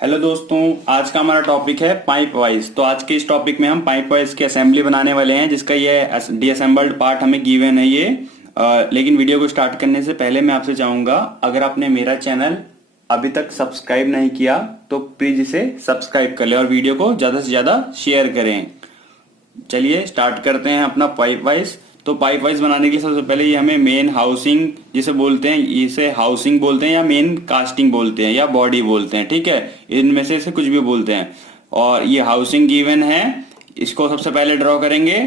Hello दोस्तों, आज का हमारा टॉपिक है पाइप वाइज। तो आज के इस टॉपिक में हम पाइप वाइज की असेंबली बनाने वाले हैं, जिसका ये डीअसेंबल्ड पार्ट हमें गिवन है ये। लेकिन वीडियो को स्टार्ट करने से पहले मैं आपसे चाहूंगा, अगर आपने मेरा चैनल अभी तक सब्सक्राइब नहीं किया तो प्लीज इसे सब्सक्राइब कर ले और वीडियो को ज्यादा से ज्यादा शेयर करें। चलिए स्टार्ट करते हैं अपना पाइप वाइज। तो पाइप वाइज बनाने के लिए सबसे पहले ये हमें मेन हाउसिंग जिसे बोलते हैं, इसे हाउसिंग बोलते हैं या मेन कास्टिंग बोलते हैं या बॉडी बोलते हैं, ठीक है। इनमें से इसे कुछ भी बोलते हैं। और ये हाउसिंग गिवन है, इसको सबसे पहले ड्रॉ करेंगे,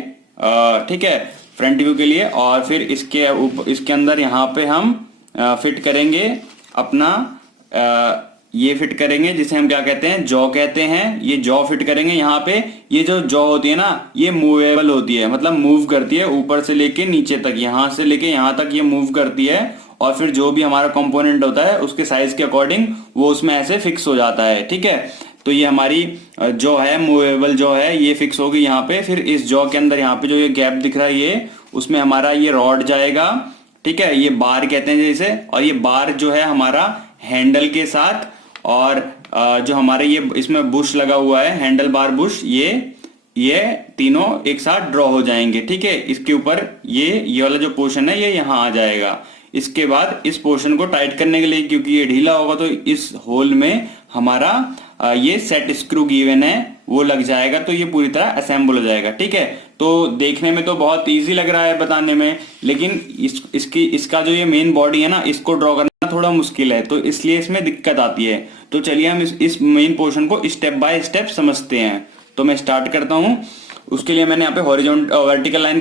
ठीक है, फ्रंट व्यू के लिए। और फिर इसके अंदर यहाँ पे हम फिट करेंगे अपना ये फिट करेंगे जिसे हम क्या कहते हैं, जॉ कहते हैं। ये जॉ फिट करेंगे यहाँ पे। ये जो जॉ होती है ना, ये मूवेबल होती है, मतलब मूव करती है ऊपर से लेके नीचे तक, यहाँ से लेके यहाँ तक ये मूव करती है। और फिर जो भी हमारा कंपोनेंट होता है उसके साइज के अकॉर्डिंग वो उसमें ऐसे फिक्स हो जाता है, ठीक है। तो ये हमारी जो है मूवेबल जो है ये फिक्स होगी यहाँ पे। फिर इस जॉ के अंदर यहाँ पे जो ये गैप दिख रहा है ये, उसमें हमारा ये रॉड जाएगा, ठीक है। ये बार कहते हैं जैसे। और ये बार जो है हमारा हैंडल के साथ, और जो हमारे ये इसमें बुश लगा हुआ है, हैंडल बार बुश, ये तीनों एक साथ ड्रॉ हो जाएंगे, ठीक है। इसके ऊपर ये वाला जो पोर्शन है ये यहाँ आ जाएगा। इसके बाद इस पोर्शन को टाइट करने के लिए, क्योंकि ये ढीला होगा, तो इस होल में हमारा ये सेट स्क्रू गिवन है वो लग जाएगा। तो ये पूरी तरह असेंबल हो जाएगा, ठीक है। तो देखने में तो बहुत इजी लग रहा है बताने में, लेकिन इसका जो ये मेन बॉडी है ना, इसको ड्रॉ करना थोड़ा मुश्किल है, तो इसलिए इसमें दिक्कत आती है। तो चलिए हम इस मेन पोर्शन को स्टेप बाय स्टेप समझते हैं। तो मैं स्टार्ट करता हूं। उसके लिए मैंने यहाँ पे वर्टिकल लाइन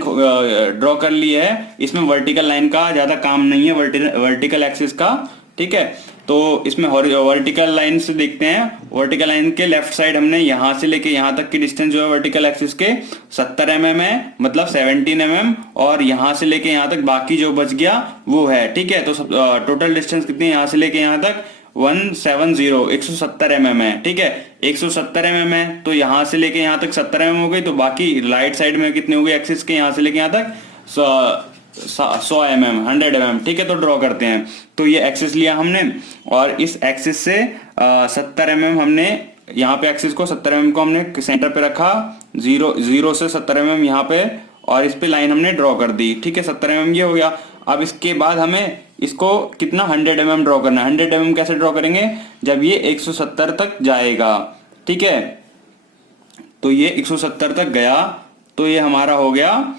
ड्रॉ कर ली है। इसमें वर्टिकल लाइन का ज्यादा काम नहीं है, वर्टिकल एक्सिस का, ठीक है। तो इसमें वर्टिकल लाइन से देखते हैं। वर्टिकल लाइन के लेफ्ट साइड हमने यहाँ से लेके यहाँ तक की डिस्टेंस जो है वर्टिकल एक्सिस के 70 mm है, मतलब 17 mm। और यहाँ से लेके यहाँ तक बाकी जो बच गया वो है, ठीक है। तो टोटल डिस्टेंस कितनी है यहाँ से लेके यहाँ तक, 170 mm है, ठीक है। 170 mm है, तो यहाँ से लेके यहाँ तक 70 mm हो गई। तो बाकी राइट साइड में कितने हो गए एक्सिस के, यहाँ से लेके यहाँ तक 100 mm, 100 mm, ठीक है। तो ड्रॉ करते हैं। तो ये एक्सिस लिया हमने, और इस एक्सिस से 70 mm हमने यहाँ पे एक्सिस को 70 mm को हमने सेंटर पे रखा, जीरो से 70 mm यहाँ पे, और इस पे लाइन हमने ड्रॉ कर दी, ठीक है। 70 mm ये हो गया। अब इसके बाद हमें इसको कितना 100 mm ड्रॉ करना है। 100 mm कैसे ड्रॉ करेंगे, जब ये 170 तक जाएगा, ठीक है। तो ये 170 तक गया, तो ये हमारा हो गया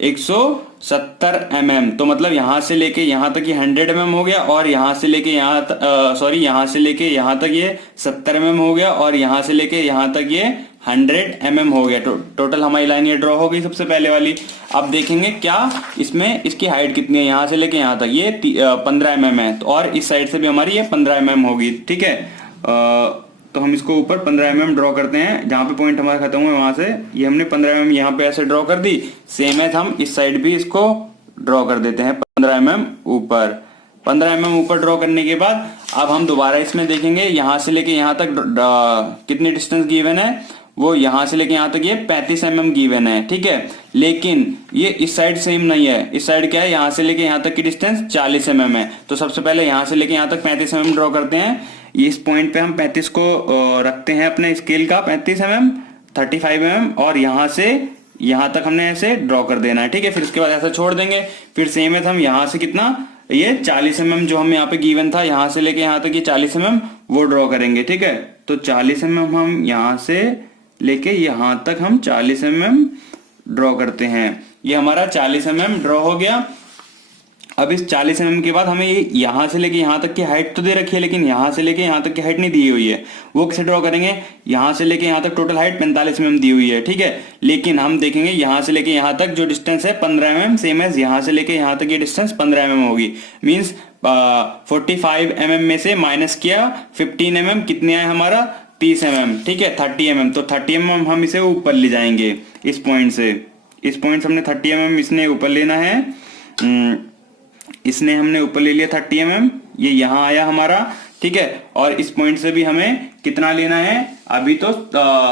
170 mm। तो मतलब यहां से लेके यहां तक ये 100 mm हो गया, और यहां से लेके यहां से लेके यहां तक ये 70 mm हो गया, और यहां से लेके यहां तक ये 100 mm हो गया। टोटल हमारी लाइन ये ड्रॉ हो गई सबसे पहले वाली। अब देखेंगे क्या इसमें इसकी हाइट कितनी है, यहां से लेके यहां तक ये 15 mm है, और इस साइड से भी हमारी ये 15 mm होगी, ठीक है। तो हम इसको ऊपर 15 mm ड्रॉ करते हैं, जहां पे पॉइंट हमारा खत्म हुआ वहां से ये हमने 15 mm यहाँ पे ऐसे ड्रॉ कर दी। सेम है, हम इस साइड भी इसको ड्रॉ कर देते हैं 15 mm ऊपर। 15 mm ऊपर ड्रॉ करने के बाद अब हम दोबारा इसमें देखेंगे, यहाँ से लेके यहाँ तक कितनी डिस्टेंस गिवन है, वो यहाँ से लेके यहाँ तक ये 35 mm गिवन है, ठीक है। लेकिन ये इस साइड सेम नहीं है। इस साइड क्या है, यहाँ से लेके यहाँ तक की डिस्टेंस 40 mm है। तो सबसे पहले यहाँ से लेके यहाँ तक 35 mm ड्रॉ करते हैं। इस पॉइंट पे हम 35 को रखते हैं अपने स्केल का, 35 mm, 35 mm, और यहाँ से यहाँ तक हमने ऐसे ड्रॉ कर देना है, ठीक है। फिर उसके बाद ऐसा छोड़ देंगे। फिर सेम है, हम यहाँ से कितना, ये 40 mm जो हम यहाँ पे गिवन था, यहाँ से लेके यहाँ तक ये 40 mm वो ड्रॉ करेंगे, ठीक है। तो 40 mm हम यहाँ से लेके यहाँ तक हम 40 mm ड्रॉ करते हैं। ये हमारा 40 mm ड्रॉ हो गया। अब इस 40 mm के बाद हमें ये यहाँ से लेके यहाँ तक की हाइट तो दे रखी है, लेकिन यहाँ से लेके यहाँ तक की हाइट नहीं दी हुई है। वो कैसे ड्रॉ करेंगे, यहाँ से लेके यहाँ तक टोटल हाइट 45 mm दी हुई है, ठीक है। लेकिन हम देखेंगे यहाँ से लेके यहाँ तक जो डिस्टेंस है 15 mm, सेम एज यहाँ से लेके यहाँ तक ये डिस्टेंस 15 mm होगी। मीन्स 45 mm में से माइनस किया 15 mm, कितने आए हमारा 30 mm, ठीक है। 30 mm, तो 30 mm हम इसे ऊपर ले जाएंगे इस पॉइंट से। इस पॉइंट से हमने 30 mm इसने ऊपर लेना है। इसने हमने ऊपर ले लिया 30 mm, ये यहाँ आया हमारा, ठीक है। और इस पॉइंट से भी हमें कितना लेना है, अभी तो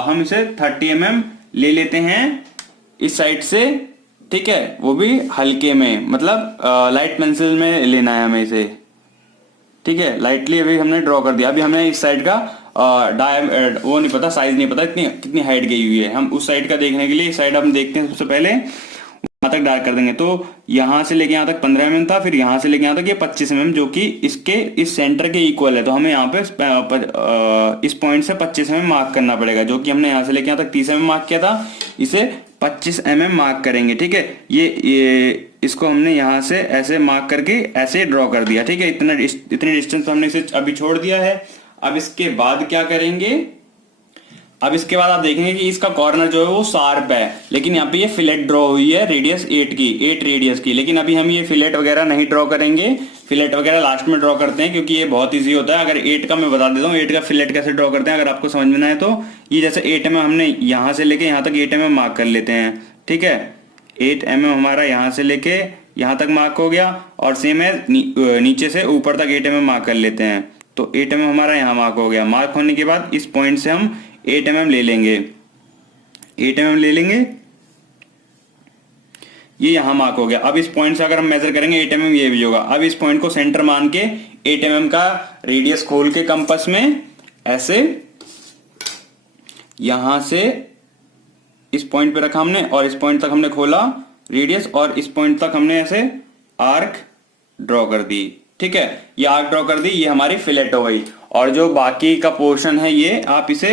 हम इसे 30 mm ले लेते हैं इस साइड से, ठीक है। वो भी हल्के में, मतलब लाइट पेंसिल में लेना है हमें इसे, ठीक है। लाइटली अभी हमने ड्रॉ कर दिया। अभी हमने इस साइड का वो नहीं पता, साइज नहीं पता इतनी कितनी हाइट गई हुई है। हम उस साइड का देखने के लिए इस साइड हम देखते हैं सबसे पहले, वहां तक डार्क कर देंगे। तो यहाँ से लेके यहाँ तक 15 mm था, फिर यहाँ से लेके यहाँ तक ये 25 mm, जो कि इसके इस सेंटर के इक्वल है। तो हमें यहाँ पे इस पॉइंट से 25 mm मार्क करना पड़ेगा, जो कि हमने यहाँ से लेके यहाँ तक 30 mm मार्क किया था, इसे 25 mm मार्क करेंगे। ठीक है, ये इसको हमने यहाँ से ऐसे मार्क करके ऐसे ड्रॉ कर दिया। ठीक है, इतने डिस्टेंस हमने इसे अभी छोड़ दिया है। अब इसके बाद क्या करेंगे, अब इसके बाद आप देखेंगे कि इसका कॉर्नर जो है वो शार्प है, लेकिन यहाँ पे ये फिलेट ड्रॉ हुई है रेडियस 8 रेडियस की। लेकिन अभी हम ये फिलेट वगैरह नहीं ड्रॉ करेंगे, फिलेट वगैरह लास्ट में ड्रॉ करते हैं, क्योंकि ये बहुत इजी होता है। अगर 8 का मैं बता देता हूँ 8 का फिलेट कैसे ड्रॉ करते हैं, अगर आपको समझना है तो। ये जैसे 8 mm हमने यहाँ से लेके यहाँ तक 8 mm मार्क कर लेते हैं। ठीक है, 8 mm हमारा यहाँ से लेके यहाँ तक मार्क हो गया, और सेम है नीचे से ऊपर तक 8 mm मार्क कर लेते हैं। तो 8 mm हमारा यहाँ मार्क हो गया। मार्क होने के बाद इस पॉइंट से हम 8 mm ले लेंगे, 8 mm ले लेंगे, ये यहां मार्क हो गया। अब इस पॉइंट से अगर हम मेजर करेंगे 8 mm ये भी होगा। अब इस पॉइंट को सेंटर मान के 8 mm का रेडियस खोल के कंपास में ऐसे यहां से इस पॉइंट पे रखा हमने, और इस पॉइंट तक हमने खोला रेडियस, और इस पॉइंट तक हमने ऐसे आर्क ड्रॉ कर दी। ठीक है, ये आर्क ड्रॉ कर दी, ये हमारी फिलेट हो गई। और जो बाकी का पोर्शन है ये आप इसे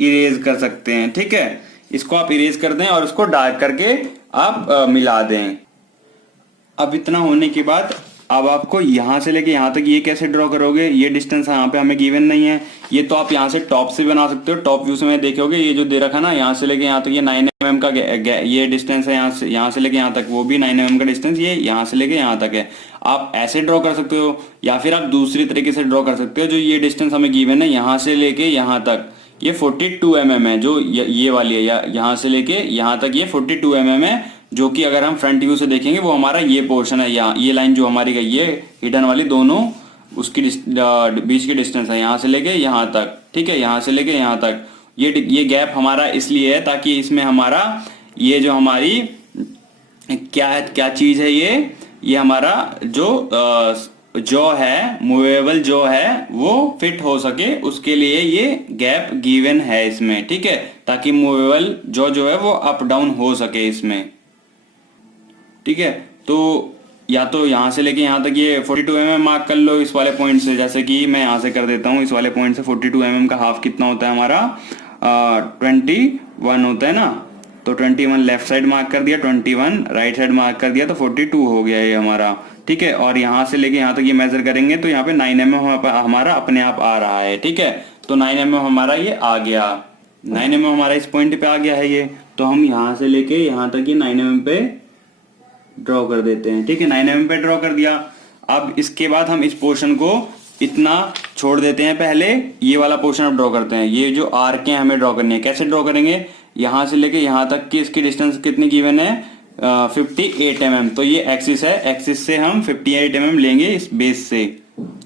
इरेज कर सकते हैं। ठीक है, इसको आप इरेज कर दें और उसको डार्क करके आप मिला दें। अब इतना होने के बाद अब आपको यहां से लेके यहां तक ये कैसे ड्रॉ करोगे, ये डिस्टेंस यहाँ पे हमें गिवन नहीं है, ये तो आप यहाँ से टॉप से बना सकते हो। टॉप व्यू से मैं देखोगे ये जो दे रखा ना, यहाँ से लेके यहाँ तक ये 9 mm का ये डिस्टेंस है, यहाँ से लेके यहाँ तक वो भी 9 mm का डिस्टेंस, ये यहाँ से लेके यहाँ तक है। आप ऐसे ड्रॉ कर सकते हो, या फिर आप दूसरी तरीके से ड्रॉ कर सकते हो। जो ये डिस्टेंस हमें गिवन है यहाँ से लेके यहाँ तक, ये 42 mm है, जो ये वाली है, यहाँ से लेके यहाँ तक ये 42 mm है, जो कि अगर हम फ्रंट व्यू से देखेंगे वो हमारा ये पोर्शन है। यहाँ ये लाइन जो हमारी गई है हिडन वाली, दोनों उसकी बीच की डिस्टेंस है यहाँ से लेके यहाँ तक। ठीक है, यहाँ से लेके यहाँ तक ये गैप हमारा इसलिए है ताकि इसमें हमारा ये जो हमारी क्या चीज है, ये हमारा जो है मूवेबल जो है वो फिट हो सके, उसके लिए ये गैप गिवन है इसमें। ठीक है, ताकि मूवेबल जो है वो अप डाउन हो सके इसमें। ठीक है, तो या तो यहाँ से लेके यहाँ तक ये 42 mm मार्क कर लो इस वाले पॉइंट से, जैसे कि मैं यहाँ से कर देता हूँ। इस वाले पॉइंट से 42 mm का हाफ कितना होता है हमारा, 21 होता है ना। तो 21 लेफ्ट साइड मार्क कर दिया, 21 राइट साइड मार्क कर दिया, तो 42 हो गया ये हमारा। ठीक है, और यहाँ से लेके यहाँ तक ये मेजर करेंगे तो यहाँ पे 9 mm हमारा अपने आप आ रहा है। ठीक है, तो 9 mm हमारा ये आ गया, 9 mm हमारा इस पॉइंट पे आ गया है ये। तो हम यहाँ से लेके यहाँ तक ये 9 mm पे ड्रॉ कर देते हैं। ठीक है, 9 mm पे ड्रॉ कर दिया। अब इसके बाद हम इस पोर्शन को इतना छोड़ देते हैं, पहले ये वाला पोर्शन अब ड्रॉ करते हैं। ये जो आर्कें हमें ड्रॉ करनी है, कैसे ड्रॉ करेंगे, यहाँ से लेके यहाँ तक की इसकी डिस्टेंस कितनी गिवन है, 58 mm। तो ये एक्सिस है, एक्सिस से हम 58 mm लेंगे इस बेस से।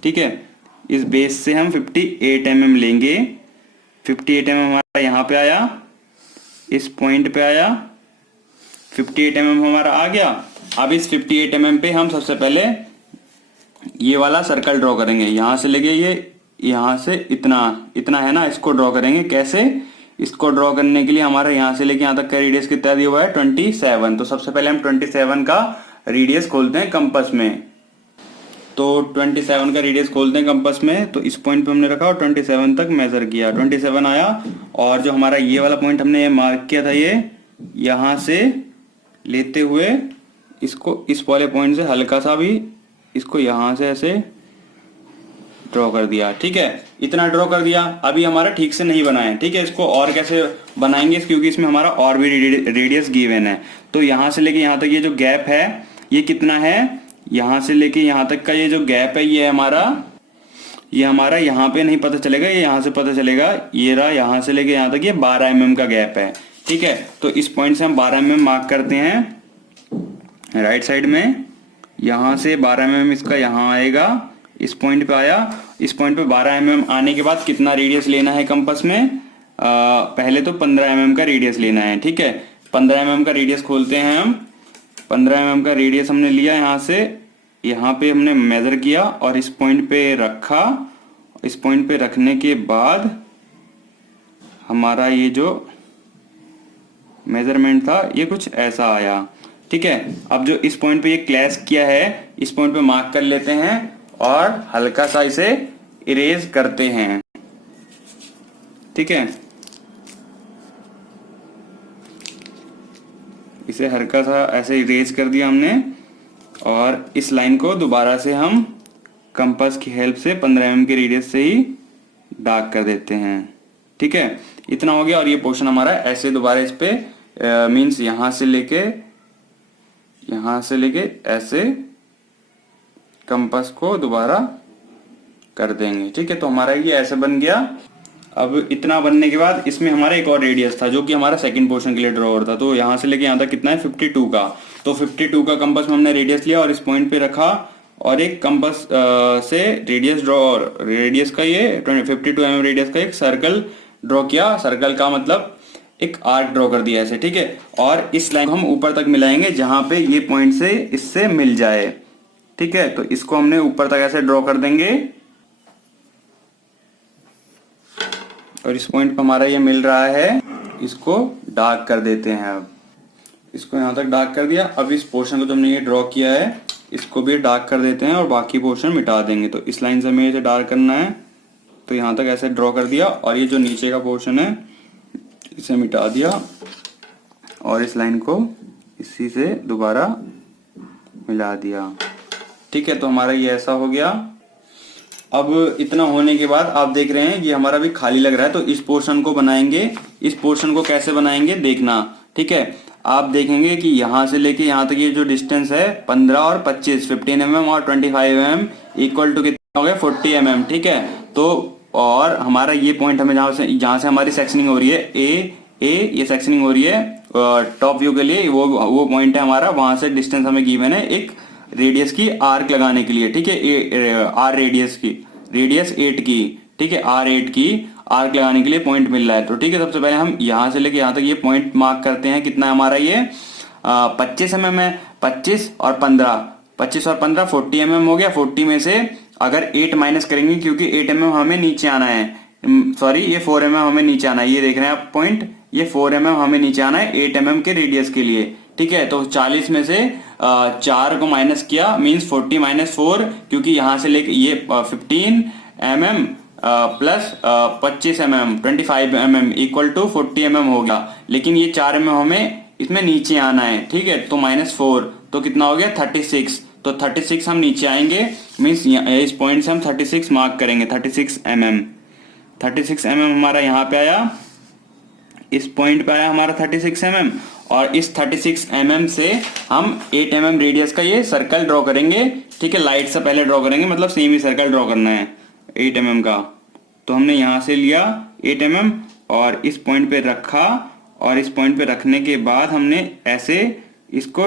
ठीक है, इस बेस से हम 58 mm लेंगे। 58 mm हमारा यहाँ पे आया, इस पॉइंट पे आया, 58 mm हमारा आ गया। अब इस 58 mm पे हम सबसे पहले ये वाला सर्कल ड्रॉ करेंगे। यहाँ से लेके ये यहाँ से इतना है ना, इसको ड्रॉ करेंगे। कैसे, इसको ड्रॉ करने के लिए हमारा यहाँ से लेके यहाँ तक का रेडियस कितना दिया हुआ है, 27। तो सबसे पहले हम 27 का रेडियस खोलते हैं कंपास में। तो 27 का रेडियस खोलते हैं कंपास में। तो इस पॉइंट पे हमने रखा और 27 तक मेजर किया, 27 आया। और जो हमारा ये वाला पॉइंट हमने ये मार्क किया था, ये यहाँ से लेते हुए इसको इस वाले पॉइंट से हल्का सा भी इसको यहाँ से ऐसे ड्रॉ कर दिया। ठीक है, इतना ड्रॉ कर दिया। अभी हमारा ठीक से नहीं बना है। ठीक है, इसको और कैसे बनाएंगे, क्योंकि इसमें हमारा और भी रेडियस गिवन है। तो यहाँ से लेके यहाँ तक ये जो गैप है ये कितना है, यहाँ से लेके यहाँ तक का ये जो गैप है ये हमारा यहाँ पे नहीं पता चलेगा, ये यहाँ से पता चलेगा। ये रहा, यहाँ से लेके यहाँ तक ये 12 mm का गैप है। ठीक है, तो इस पॉइंट से हम 12 mm मार्क करते हैं राइट साइड में। यहाँ से 12 mm इसका यहाँ आएगा, इस पॉइंट पे आया। इस पॉइंट पे 12 mm आने के बाद कितना रेडियस लेना है कंपास में, पहले तो 15 mm का रेडियस लेना है। ठीक है, 15 mm का रेडियस खोलते हैं हम। 15 mm का रेडियस हमने लिया, यहाँ से यहाँ पे हमने मेजर किया और इस पॉइंट पे रखा। इस पॉइंट पे रखने के बाद हमारा ये जो मेजरमेंट था ये कुछ ऐसा आया। ठीक है, अब जो इस पॉइंट पे ये क्लैश किया है इस पॉइंट पे मार्क कर लेते हैं और हल्का सा इसे इरेज करते हैं। ठीक है, इसे हल्का सा ऐसे इरेज कर दिया हमने और इस लाइन को दोबारा से हम कंपास की हेल्प से 15 mm के रेडियस से ही डार्क कर देते हैं। ठीक है, इतना हो गया और ये पोर्शन हमारा ऐसे दोबारा इस पे मींस यहां से लेके ऐसे कंपास को दोबारा कर देंगे। ठीक है, तो हमारा ये ऐसे बन गया। अब इतना बनने के बाद इसमें हमारा एक और रेडियस था जो कि हमारा सेकंड पोर्शन के लिए ड्रॉ हो रहा था। तो यहाँ से लेके यहाँ तक कितना है 52 का। तो 52 का कंपास में हमने रेडियस लिया और इस पॉइंट पे रखा और एक कंपास से रेडियस ड्रॉ और रेडियस का ये 52 mm रेडियस का एक सर्कल ड्रॉ किया। सर्कल का मतलब एक आर्क ड्रॉ कर दिया ऐसे। ठीक है, और इस लाइन को हम ऊपर तक मिलाएंगे जहां पे ये पॉइंट से इससे मिल जाए। ठीक है, तो इसको हमने ऊपर तक ऐसे ड्रॉ कर देंगे और इस पॉइंट पर हमारा ये मिल रहा है, इसको डार्क कर देते हैं। अब इसको यहां तक डार्क कर दिया। अब इस पोर्शन को जो हमने ये ड्रॉ किया है इसको भी डार्क कर देते हैं और बाकी पोर्शन मिटा देंगे। तो इस लाइन से हमें इसे डार्क करना है, तो यहां तक ऐसे ड्रॉ कर दिया और ये जो नीचे का पोर्शन है इसे मिटा दिया और इस लाइन को इसी से दोबारा मिला दिया। ठीक है, तो हमारा ये ऐसा हो गया। अब इतना होने के बाद आप देख रहे हैं ये हमारा भी खाली लग रहा है, तो इस पोर्शन को बनाएंगे। इस पोर्शन को कैसे बनाएंगे देखना। ठीक है, आप देखेंगे कि यहां से लेके यहां तक ये जो डिस्टेंस है 15 और 25 15 mm और 25 mm इक्वल टू कितना हो गया 40 mm। ठीक है, तो और हमारा ये पॉइंट हमें जहां से हमारी सेक्शनिंग हो रही है ए ये सेक्शनिंग हो रही है टॉप व्यू के लिए, वो पॉइंट है हमारा। वहां से डिस्टेंस हमें गिवन है एक रेडियस की आर्क लगाने के लिए। ठीक है, आर रेडियस 8 की। ठीक है, R8 की आर्क लगाने के लिए पॉइंट मिल रहा है। तो ठीक है, सबसे पहले हम यहां से लेके यहां तक ये पॉइंट मार्क करते हैं। कितना है हमारा ये 25 mm है। 25 और 15 40 mm हो गया। 40 में से अगर 8 माइनस करेंगे क्योंकि 8 mm हमें नीचे आना है, सॉरी ये 4 mm हमें नीचे आना है। ये देख रहे हैं आप पॉइंट, ये 4 mm हमें नीचे आना है 8 mm के रेडियस के लिए। ठीक है, तो 40 में से 4 को माइनस किया मींस 40 माइनस 4, क्योंकि यहां से लेके ये 15 mm plus 25 mm 25 mm equal to 40 mm हो गया। लेकिन ये 4 mm हमें इसमें नीचे आना है। ठीक है, तो -4 तो कितना हो गया 36। तो 36 हम नीचे आएंगे मीन्स इस पॉइंट से हम 36 मार्क करेंगे। 36 mm हमारा यहाँ पे आया, इस पॉइंट पे आया हमारा 36 mm और इस 36 mm से हम 8 mm रेडियस का ये सर्कल ड्रॉ करेंगे। ठीक है, लाइट से पहले ड्रॉ करेंगे, मतलब सेम ही सर्कल ड्रॉ करना है 8 mm का। तो हमने यहां से लिया 8 mm और इस पॉइंट पे रखा और इस पॉइंट पे रखने के बाद हमने ऐसे इसको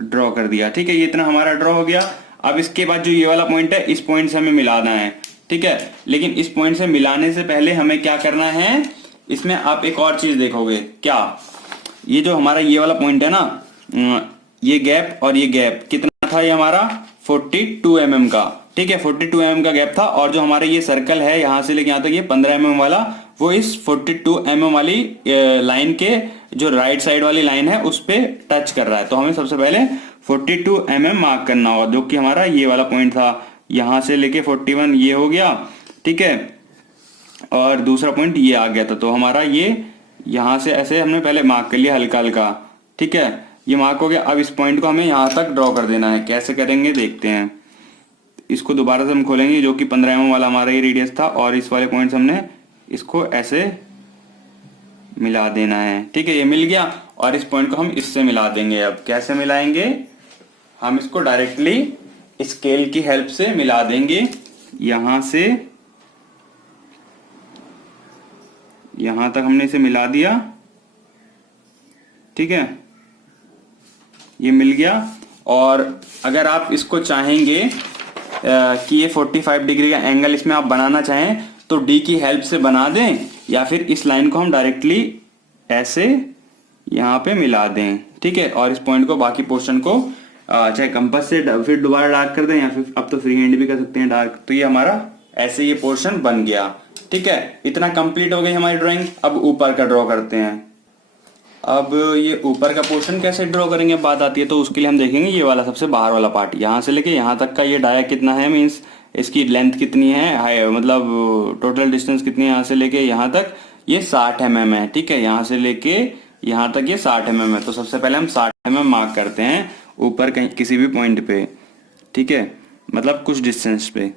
ड्रॉ कर दिया। ठीक है, ये इतना हमारा ड्रॉ हो गया। अब इसके बाद जो ये वाला पॉइंट है इस पॉइंट से हमें मिलाना है। ठीक है, लेकिन इस पॉइंट से मिलाने से पहले हमें क्या करना है, इसमें आप एक और चीज देखोगे। क्या, ये जो हमारा ये वाला पॉइंट है ना, ये गैप और ये गैप कितना था, ये हमारा 42 mm का। ठीक है, 42 mm का गैप था और जो हमारा ये सर्कल है यहां से लेके यहां तक ये 15 mm वाला, वो इस 42 mm वाली लाइन के जो राइट साइड वाली लाइन है उस पे टच कर रहा है। तो हमें सबसे पहले 42 mm मार्क करना होगा, जो कि हमारा ये वाला पॉइंट था। यहां से लेके 41 ये हो गया। ठीक है, और दूसरा पॉइंट ये आ गया था। तो हमारा ये यहां से ऐसे हमने पहले मार्क कर लिया हल्का हल्का। ठीक है, ये मार्क हो गया। अब इस पॉइंट को हमें यहां तक ड्रॉ कर देना है। कैसे करेंगे देखते हैं। इसको दोबारा से हम खोलेंगे, जो कि 15 mm वाला हमारा ये रेडियस था और इस वाले पॉइंट हमने इसको ऐसे मिला देना है। ठीक है, ये मिल गया और इस पॉइंट को हम इससे मिला देंगे। अब कैसे मिलाएंगे, हम इसको डायरेक्टली स्केल की हेल्प से मिला देंगे। यहां से यहां तक हमने इसे मिला दिया। ठीक है, ये मिल गया। और अगर आप इसको चाहेंगे कि ये 45 डिग्री का एंगल इसमें आप बनाना चाहें तो डी की हेल्प से बना दें, या फिर इस लाइन को हम डायरेक्टली ऐसे यहाँ पे मिला दें। ठीक है, और इस पॉइंट को बाकी पोर्शन को चाहे कंपास से फिर दोबारा डार्क कर दें या फिर अब तो फ्री हैंड भी कर सकते हैं डार्क। तो ये हमारा ऐसे ये पोर्शन बन गया। ठीक है, इतना कंप्लीट हो गई हमारी ड्राइंग। अब ऊपर का ड्रॉ करते हैं। अब ये ऊपर का पोर्शन कैसे ड्रॉ करेंगे बात आती है, तो उसके लिए हम देखेंगे ये वाला सबसे बाहर वाला पार्ट, यहाँ से लेके यहाँ तक का ये डाया कितना है, मीन्स इसकी लेंथ कितनी है, हाई मतलब टोटल डिस्टेंस कितनी है यहाँ से लेके यहाँ तक, ये 60 mm है। ठीक है, यहाँ से लेके यहाँ तक ये 60 mm है। तो सबसे पहले हम 60 mm मार्क करते हैं ऊपर कहीं किसी भी पॉइंट पे। ठीक है, मतलब कुछ डिस्टेंस पे,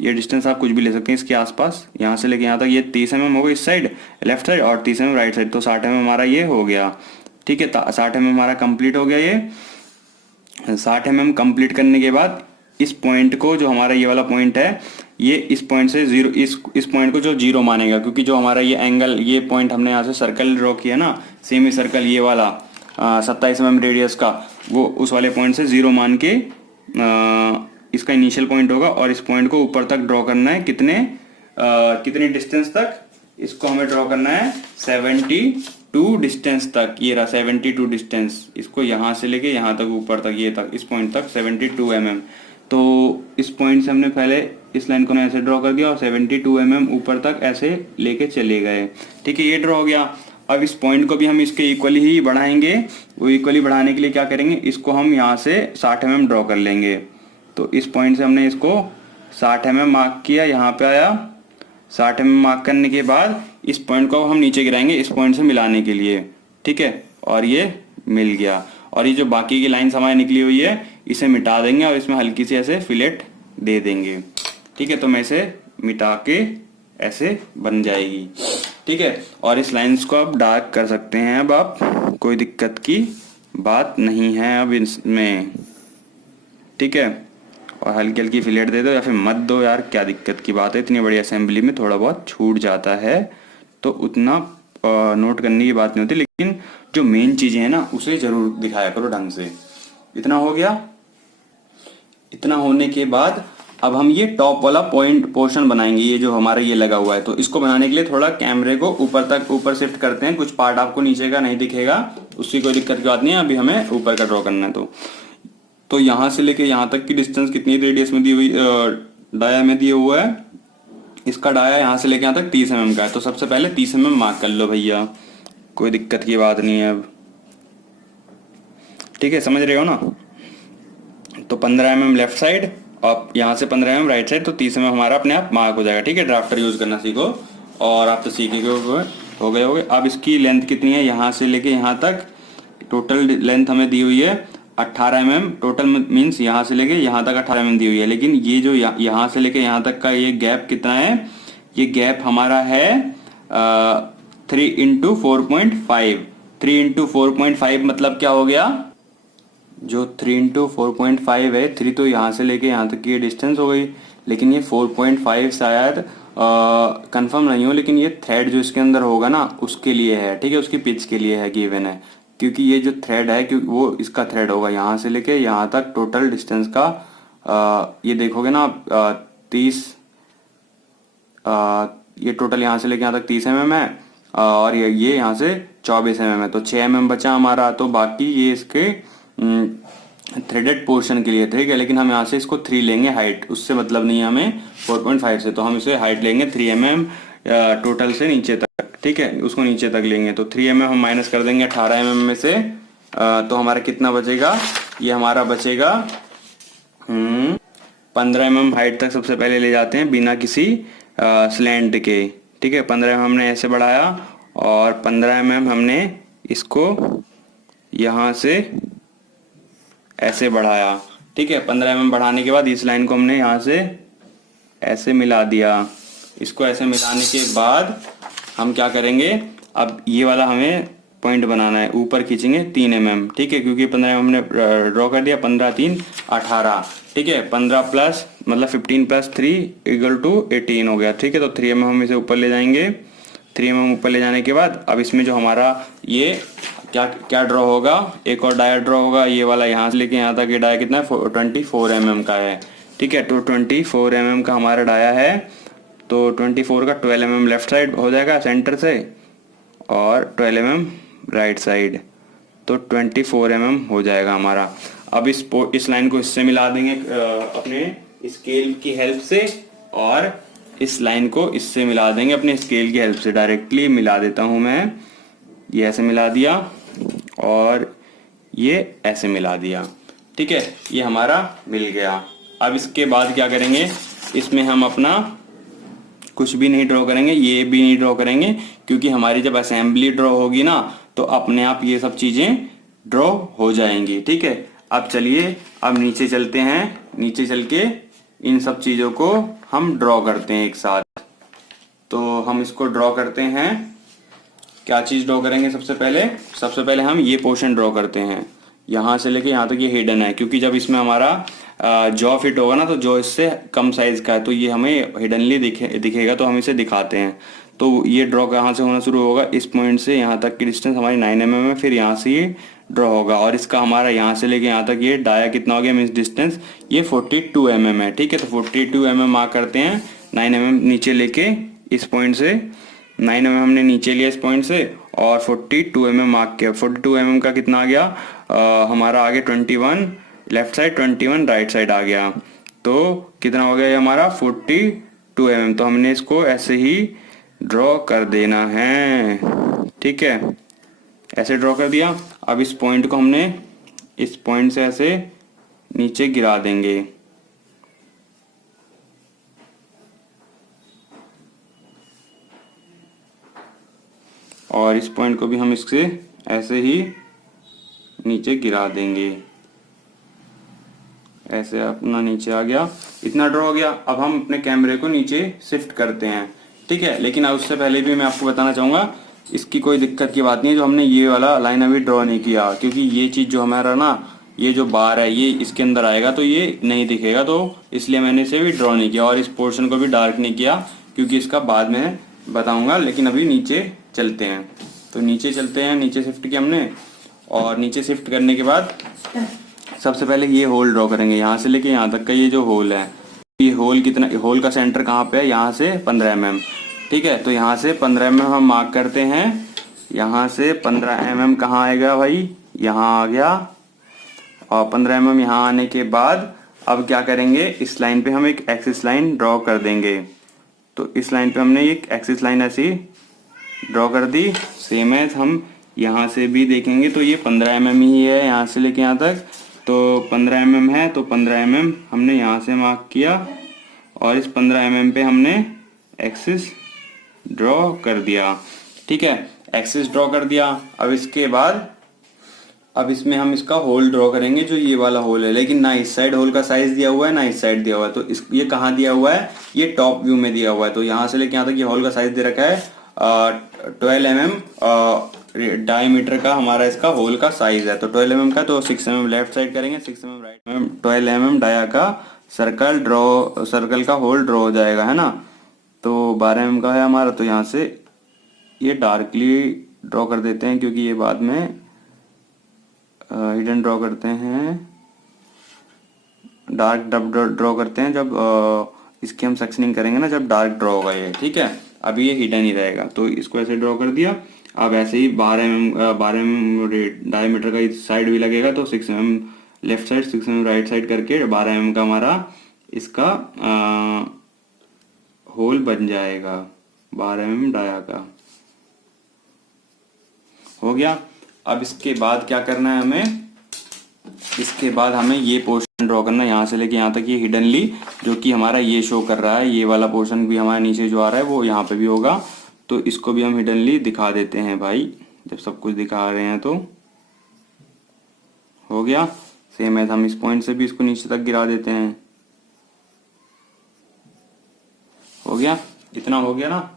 ये डिस्टेंस आप कुछ भी ले सकते हैं इसके आसपास। यहाँ से लेके यहाँ तक ये 30 mm होगा इस साइड लेफ्ट साइड और 30 mm राइट साइड, तो 60 mm हमारा ये हो गया। ठीक है, 60 mm हमारा कंप्लीट हो गया। ये 60 mm कंप्लीट करने के बाद इस पॉइंट को, जो हमारा ये वाला पॉइंट है, ये इस पॉइंट से जीरो, इस पॉइंट को जो जीरो मानेगा, क्योंकि जो हमारा ये एंगल, ये पॉइंट हमने यहाँ से सर्कल ड्रॉ किया ना, सेमी सर्कल ये वाला 27 mm रेडियस का, वो उस वाले पॉइंट से जीरो मान के इसका इनिशियल पॉइंट होगा। और इस पॉइंट को ऊपर तक ड्रॉ करना है कितने डिस्टेंस तक, इसको हमें ड्रॉ करना है 72 डिस्टेंस तक। ये रहा 72 डिस्टेंस, इसको यहाँ से लेके यहाँ तक ऊपर तक, ये तक, इस पॉइंट तक 72 mm। तो इस पॉइंट से हमने पहले इस लाइन को ऐसे ड्रॉ कर दिया और 72 mm ऊपर तक ऐसे लेके चले गए। ठीक है, ये ड्रॉ हो गया। अब इस पॉइंट को भी हम इसके इक्वली ही बढ़ाएंगे। वो इक्वली बढ़ाने के लिए क्या करेंगे, इसको हम यहाँ से 60 mm ड्रॉ कर लेंगे। तो इस पॉइंट से हमने इसको 60 mm मार्क किया, यहाँ पे आया 60 mm मार्क करने के बाद इस पॉइंट को हम नीचे गिराएंगे इस पॉइंट से मिलाने के लिए। ठीक है, और ये मिल गया। और ये जो बाकी की लाइन्स हमारी निकली हुई है इसे मिटा देंगे और इसमें हल्की सी ऐसे फिलेट दे देंगे। ठीक है, तो मैं इसे मिटा के ऐसे बन जाएगी। ठीक है, और इस लाइन्स को आप डार्क कर सकते हैं, अब आप, कोई दिक्कत की बात नहीं है अब इसमें। ठीक है, और हल्की हल्की फिलेट दे दो या फिर मत दो यार, क्या दिक्कत की बात है, इतनी बड़ी असेंबली में थोड़ा बहुत छूट जाता है तो उतना नोट करने की बात नहीं होती, लेकिन जो मेन चीजें हैं ना उसे जरूर दिखाया करो ढंग से। इतना हो गया। इतना होने के बाद अब हम ये टॉप वाला पोर्शन बनाएंगे, ये जो हमारा ये लगा हुआ है। तो इसको बनाने के लिए थोड़ा कैमरे को ऊपर शिफ्ट करते हैं। कुछ पार्ट आपको नीचे का नहीं दिखेगा, उसकी कोई दिक्कत की बात नहीं है, अभी हमें ऊपर का ड्रॉ करना है। तो यहाँ से लेके यहाँ तक की डिस्टेंस कितनी रेडियस में दी हुई, डाया में दिया हुआ है। इसका डाया यहाँ से लेके यहाँ तक 30 mm का है। तो सबसे पहले 30 mm मार्क कर लो भैया, कोई दिक्कत की बात नहीं है अब। ठीक है, समझ रहे हो ना। तो 15 mm लेफ्ट साइड और यहाँ से 15 mm राइट साइड, तो 30 mm हमारा अपने आप मार्क हो जाएगा। ठीक है, ड्राफ्टर यूज करना सीखो और आप तो सीख हो गए होगे। अब इसकी लेंथ कितनी है, यहाँ से लेके यहाँ तक टोटल लेंथ हमें दी हुई है 18 mm। टोटल मीन्स यहाँ से लेके यहाँ तक 18 mm दी हुई है, लेकिन ये जो यहाँ से लेके यहाँ तक का ये गैप कितना है, ये गैप हमारा है 3 × 4.5। 3 × 4.5 मतलब क्या हो गया, जो 3 × 4.5 है, 3 तो यहाँ से लेके यहाँ तक की डिस्टेंस हो गई, लेकिन ये 4.5 शायद कंफर्म नहीं हो, लेकिन ये थ्रेड जो इसके अंदर होगा ना उसके लिए है। ठीक है, उसकी पिच के लिए है, गिवन है, क्योंकि ये जो थ्रेड है क्योंकि वो इसका थ्रेड होगा यहाँ से लेके यहाँ तक टोटल डिस्टेंस का। ये देखोगे ना आप 30, ये टोटल यहाँ से लेके यहाँ तक 30 mm है और ये यहाँ से 24 mm है, तो 6 mm बचा हमारा। तो बाकी ये इसके थ्रेडेड पोर्शन के लिए। ठीक है, लेकिन हम यहाँ से इसको 3 लेंगे हाइट, उससे मतलब नहीं है हमें 4.5 से, तो हम इसे हाइट लेंगे 3 mm टोटल से नीचे तक। ठीक है, उसको नीचे तक लेंगे, तो 3 mm हम माइनस कर देंगे 18 mm में से। तो हमारा कितना बचेगा, ये हमारा बचेगा 15 mm हाइट तक सबसे पहले ले जाते हैं बिना किसी स्लैंट के। ठीक है, 15 mm हमने ऐसे बढ़ाया और 15 mm हमने इसको यहाँ से ऐसे बढ़ाया। ठीक है, 15 mm बढ़ाने के बाद इस लाइन को हमने यहाँ से ऐसे मिला दिया। इसको ऐसे मिलाने के बाद हम क्या करेंगे, अब ये वाला हमें पॉइंट बनाना है, ऊपर खींचेंगे 3 mm। ठीक है, क्योंकि 15 mm हमने ड्रॉ कर दिया, 15 3 18। ठीक है, 15 प्लस मतलब 15 + 3 = 18 हो गया। ठीक है, तो 3 mm हम इसे ऊपर ले जाएंगे। 3 mm ऊपर ले जाने के बाद अब इसमें जो हमारा ये क्या ड्रॉ होगा, एक और डाया ड्रॉ होगा, ये वाला यहाँ से लेके यहाँ तक। ये डाया कितना है, 24 mm का है। ठीक है, तो 24 mm का हमारा डाया है, तो 24 का 12 mm लेफ्ट साइड हो जाएगा सेंटर से और 12 mm राइट साइड, तो 24 mm हो जाएगा हमारा। अब इस लाइन को इससे मिला देंगे अपने स्केल की हेल्प से और इस लाइन को इससे मिला देंगे अपने स्केल की हेल्प से। डायरेक्टली मिला देता हूँ मैं, ये ऐसे मिला दिया और ये ऐसे मिला दिया। ठीक है, ये हमारा मिल गया। अब इसके बाद क्या करेंगे, इसमें हम अपना कुछ भी नहीं ड्रॉ करेंगे, ये भी नहीं ड्रॉ करेंगे, क्योंकि हमारी जब असेंबली ड्रॉ होगी ना तो अपने आप ये सब चीज़ें ड्रॉ हो जाएंगी। ठीक है, अब चलिए अब नीचे चलते हैं, नीचे चल के इन सब चीज़ों को हम ड्रॉ करते हैं एक साथ। तो हम इसको ड्रॉ करते हैं, क्या चीज़ ड्रॉ करेंगे सबसे पहले हम ये पोर्शन ड्रॉ करते हैं, यहाँ से लेके यहाँ तक ये हिडन है, क्योंकि जब इसमें हमारा जॉ फिट होगा ना तो जॉ इससे कम साइज का है तो ये हमें हिडनली दिखेगा, तो हम इसे दिखाते हैं। तो ये ड्रॉ कहाँ से होना शुरू होगा, इस पॉइंट से यहाँ तक की डिस्टेंस हमारी 9 mm है, फिर यहाँ से ये ड्रॉ होगा और इसका हमारा यहाँ से लेके यहाँ तक ये डाया कितना हो गया, मीन्स डिस्टेंस ये 42 mm है। ठीक है, तो 42 mm मार्क करते हैं, 9 mm नीचे लेके इस पॉइंट से 9 mm हमने नीचे लिया इस पॉइंट से और 42 mm मार्क किया। 42 mm का कितना आ गया, हमारा आगे 21 लेफ्ट साइड, 21 राइट साइड आ गया। तो कितना हो गया ये हमारा 42 mm। तो हमने इसको ऐसे ही ड्रॉ कर देना है। ठीक है, ऐसे ड्रॉ कर दिया। अब इस पॉइंट को हमने इस पॉइंट से ऐसे नीचे गिरा देंगे। और इस पॉइंट को भी हम इससे ऐसे ही नीचे गिरा देंगे, ऐसे अपना नीचे आ गया, इतना ड्रॉ हो गया। अब हम अपने कैमरे को नीचे शिफ्ट करते हैं। ठीक है, लेकिन अब उससे पहले भी मैं आपको बताना चाहूँगा, इसकी कोई दिक्कत की बात नहीं है जो हमने ये वाला लाइन अभी ड्रॉ नहीं किया, क्योंकि ये चीज़ जो हमारा ना ये जो बार है ये इसके अंदर आएगा तो ये नहीं दिखेगा, तो इसलिए मैंने इसे भी ड्रॉ नहीं किया और इस पोर्शन को भी डार्क नहीं किया, क्योंकि इसका बाद में बताऊँगा। लेकिन अभी नीचे चलते हैं, तो नीचे चलते हैं, नीचे शिफ्ट किया हमने और नीचे शिफ्ट करने के बाद सबसे पहले ये होल ड्रॉ करेंगे, यहाँ से लेके यहाँ तक का ये जो होल है, ये होल कितना, होल का सेंटर कहाँ पे है, यहाँ से 15 mm। ठीक है, तो यहाँ से 15 mm हम मार्क करते हैं, यहाँ से 15 mm कहाँ आएगा भाई, यहाँ आ गया। और 15 mm यहाँ आने के बाद अब क्या करेंगे, इस लाइन पे हम एक एक्सिस लाइन ड्रॉ कर देंगे। तो इस लाइन पे हमने एक एक्सिस लाइन ऐसी ड्रॉ कर दी। सेम है, हम यहाँ से भी देखेंगे तो ये 15 mm ही है, यहाँ से लेके यहाँ तक तो 15 mm है, तो 15 mm हमने यहाँ से मार्क किया और इस 15 mm पे हमने एक्सिस ड्रॉ कर दिया। ठीक है, एक्सिस ड्रॉ कर दिया। अब इसके बाद अब इसमें हम इसका होल ड्रॉ करेंगे, जो ये वाला होल है, लेकिन ना इस साइड होल का साइज दिया हुआ है ना इस साइड दिया हुआ है। तो इस ये कहाँ दिया हुआ है, ये टॉप व्यू में दिया हुआ है। तो यहाँ से लेके यहाँ तक ये होल का साइज दे रखा है 12 mm डायमीटर का हमारा इसका होल का साइज है। तो 12 mm का, तो 6 mm लेफ्ट साइड करेंगे, 6 mm राइट में, 12 mm डाया का सर्कल का होल ड्रॉ हो जाएगा, है ना। तो 12 mm का है हमारा, तो यहाँ से ये डार्कली ड्रॉ कर देते हैं, क्योंकि ये बाद में हिडन ड्रॉ करते हैं, डार्क ड्रॉ करते हैं जब इसकी हम सेक्शनिंग करेंगे ना, जब डार्क ड्रॉ होगा ये। ठीक है, अभी ये हिडन ही रहेगा, तो इसको ऐसे ड्रॉ कर दिया। अब ऐसे ही 12 mm डायमीटर का साइड भी लगेगा, तो 6 mm left side 6 mm right side करके 12 mm का हमारा इसका होल बन जाएगा, 12 mm डाया का हो गया। अब इसके बाद क्या करना है हमें, इसके बाद हमें ये पोर्शन ड्रॉ करना है, यहाँ से लेके यहाँ तक ये हिडनली, जो कि हमारा ये शो कर रहा है, ये वाला पोर्शन भी हमारे नीचे जो आ रहा है वो यहाँ पे भी होगा। तो इसको भी हम हिडनली दिखा देते हैं भाई, जब सब कुछ दिखा रहे हैं तो हो गया। सेम है, हम इस पॉइंट से भी इसको नीचे तक गिरा देते हैं, हो गया, इतना हो गया ना।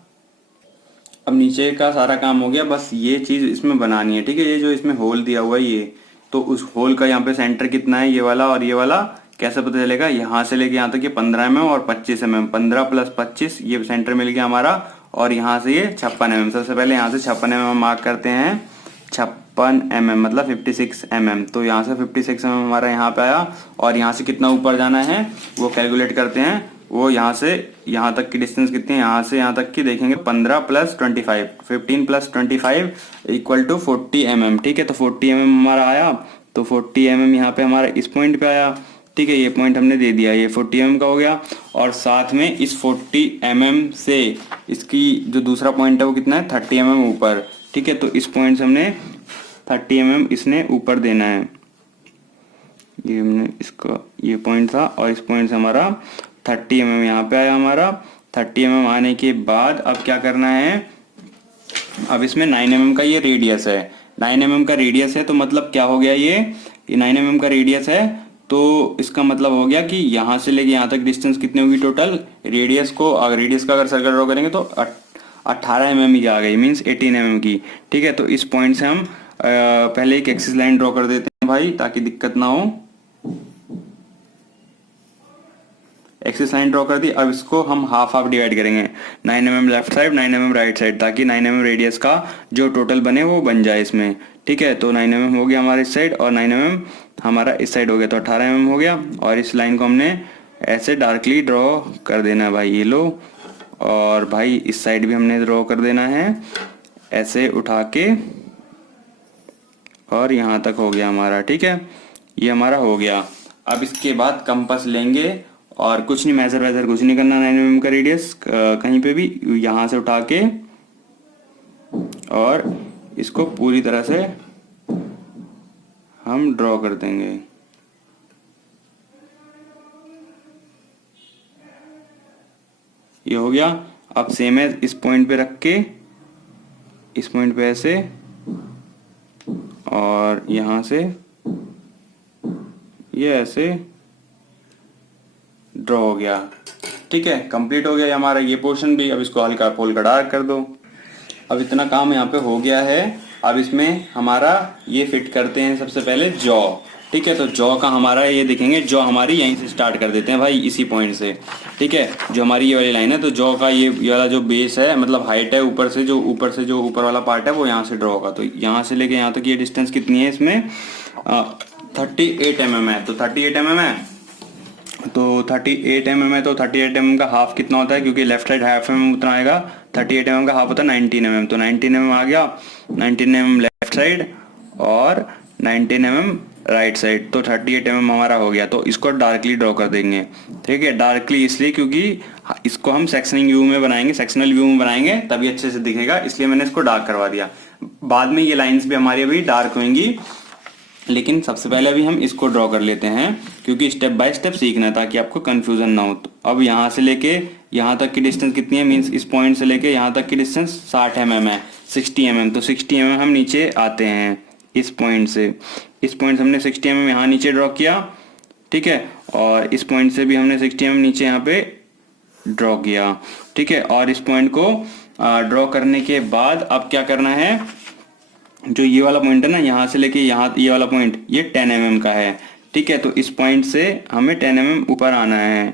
अब नीचे का सारा काम हो गया, बस ये चीज़ इसमें बनानी है। ठीक है, ये जो इसमें होल दिया हुआ है ये, तो उस होल का यहाँ पे सेंटर कितना है, ये वाला और ये वाला कैसे पता चलेगा, यहाँ से लेके यहाँ तक ये 15 mm और 25 mm, 15 + 25 ये सेंटर मिल गया हमारा, और यहाँ से ये 56 mm। सबसे पहले यहाँ से 56 mm मार्क करते हैं, 56 mm मतलब 56 mm। तो यहाँ से 56 mm हमारा यहाँ पे आया, और यहाँ से कितना ऊपर जाना है वो कैलकुलेट करते हैं। वो यहाँ से यहाँ तक की डिस्टेंस कितनी है, यहाँ से यहाँ तक की देखेंगे 15 + 25, 15 + 25 = 40 mm। ठीक है, तो 40 mm हमारा आया, तो 40 mm यहाँ पे हमारा इस पॉइंट पे आया। ठीक है, ये पॉइंट हमने दे दिया, ये 40 mm का हो गया। और साथ में इस 40 mm से इसकी जो दूसरा पॉइंट है वो कितना है, 30 mm ऊपर। ठीक है, तो इस पॉइंट से हमने 30 mm इसने ऊपर देना है। ये हमने इसका ये पॉइंट था और इस पॉइंट से हमारा 30 mm यहाँ पे आया हमारा। 30 mm आने के बाद अब क्या करना है, अब इसमें 9 mm का ये रेडियस है, 9 mm का रेडियस है, तो मतलब क्या हो गया, ये 9 mm का रेडियस है, तो इसका मतलब हो गया कि यहाँ से लेके यहाँ तक डिस्टेंस कितनी होगी टोटल, रेडियस को, अगर रेडियस का अगर सर्कल ड्रॉ करेंगे तो 18 mm ही आ गई, मीन्स 18 mm की। ठीक है, तो इस पॉइंट से हम पहले एक एक्सिस लाइन ड्रॉ कर देते हैं भाई, ताकि दिक्कत ना हो। एक्सिस लाइन ड्रॉ कर दी, अब इसको हम हाफ हाफ डिवाइड करेंगे, 9 mm left side, 9 mm right side, ताकि 9 mm रेडियस का जो टोटल बने वो बन जाए इसमें। ठीक है, तो 9 mm हो गया हमारा इस साइड और 9 mm हमारा इस साइड हो गया, तो 18 mm हो गया। और इस लाइन को हमने ऐसे डार्कली ड्रॉ कर देना है भाई, ये लो। और भाई इस साइड भी हमने ड्रॉ कर देना है ऐसे उठा के, और यहाँ तक हो गया हमारा। ठीक है, ये हमारा हो गया। अब इसके बाद कंपास लेंगे और कुछ नहीं, मेजर वेजर कुछ नहीं करना, 9 mm का रेडियस कहीं पे भी यहाँ से उठा के और इसको पूरी तरह से हम ड्रॉ कर देंगे। ये हो गया। अब सेम है, इस पॉइंट पे रख के, इस पॉइंट पे ऐसे, और यहाँ से ये ऐसे ड्रॉ हो गया। ठीक है, कंप्लीट हो गया हमारा ये पोर्शन भी। अब इसको हल्का फुल्का डार्क कर दो। अब इतना काम यहाँ पे हो गया है। अब इसमें हमारा ये फिट करते हैं सबसे पहले जॉ। ठीक है, तो जॉ का हमारा ये देखेंगे, जॉ हमारी यहीं से स्टार्ट कर देते हैं भाई, इसी पॉइंट से। ठीक है, जो हमारी ये वाली लाइन है, तो जॉ का ये वाला जो बेस है, मतलब हाइट है, ऊपर से जो ऊपर वाला पार्ट है वो यहाँ से ड्रॉ होगा। तो यहाँ से लेके यहाँ तक ये डिस्टेंस कितनी है इसमें, 38 mm है। तो 38 mm है, तो 38 mm है, तो 38 mm का हाफ कितना होता है, क्योंकि लेफ्ट साइड हाफ mm उतना आएगा, 38 mm का हाफ होता है 19 mm, तो 19 mm आ गया, 19 mm लेफ्ट साइड और 19 mm राइट साइड, तो 38 mm हमारा हो गया। तो इसको डार्कली ड्रॉ कर देंगे। ठीक है, डार्कली इसलिए क्योंकि इसको हम सेक्शनिंग व्यू में बनाएंगे, सेक्शनल व्यू में बनाएंगे, तभी अच्छे से दिखेगा, इसलिए मैंने इसको डार्क करवा दिया। बाद में ये लाइंस भी हमारी अभी डार्क होंगी, लेकिन सबसे पहले अभी हम इसको ड्रॉ कर लेते हैं, क्योंकि स्टेप बाय स्टेप सीखना है, ताकि आपको कंफ्यूजन ना हो। तो अब यहाँ से लेके यहाँ तक की डिस्टेंस कितनी है, मीन्स इस पॉइंट से लेके यहाँ तक की डिस्टेंस 60 mm है, 60 mm, तो 60 mm हम नीचे आते हैं इस पॉइंट से। इस पॉइंट से हमने 60 mm यहाँ नीचे ड्रॉ किया। ठीक है, और इस पॉइंट से भी हमने 60 mm नीचे यहाँ पे ड्रॉ किया। ठीक है, और इस पॉइंट को ड्रॉ करने के बाद अब क्या करना है, जो ये वाला पॉइंट है ना, यहाँ से लेके यहाँ, ये वाला पॉइंट ये 10 mm का है। ठीक है, तो इस पॉइंट से हमें 10 mm ऊपर आना है,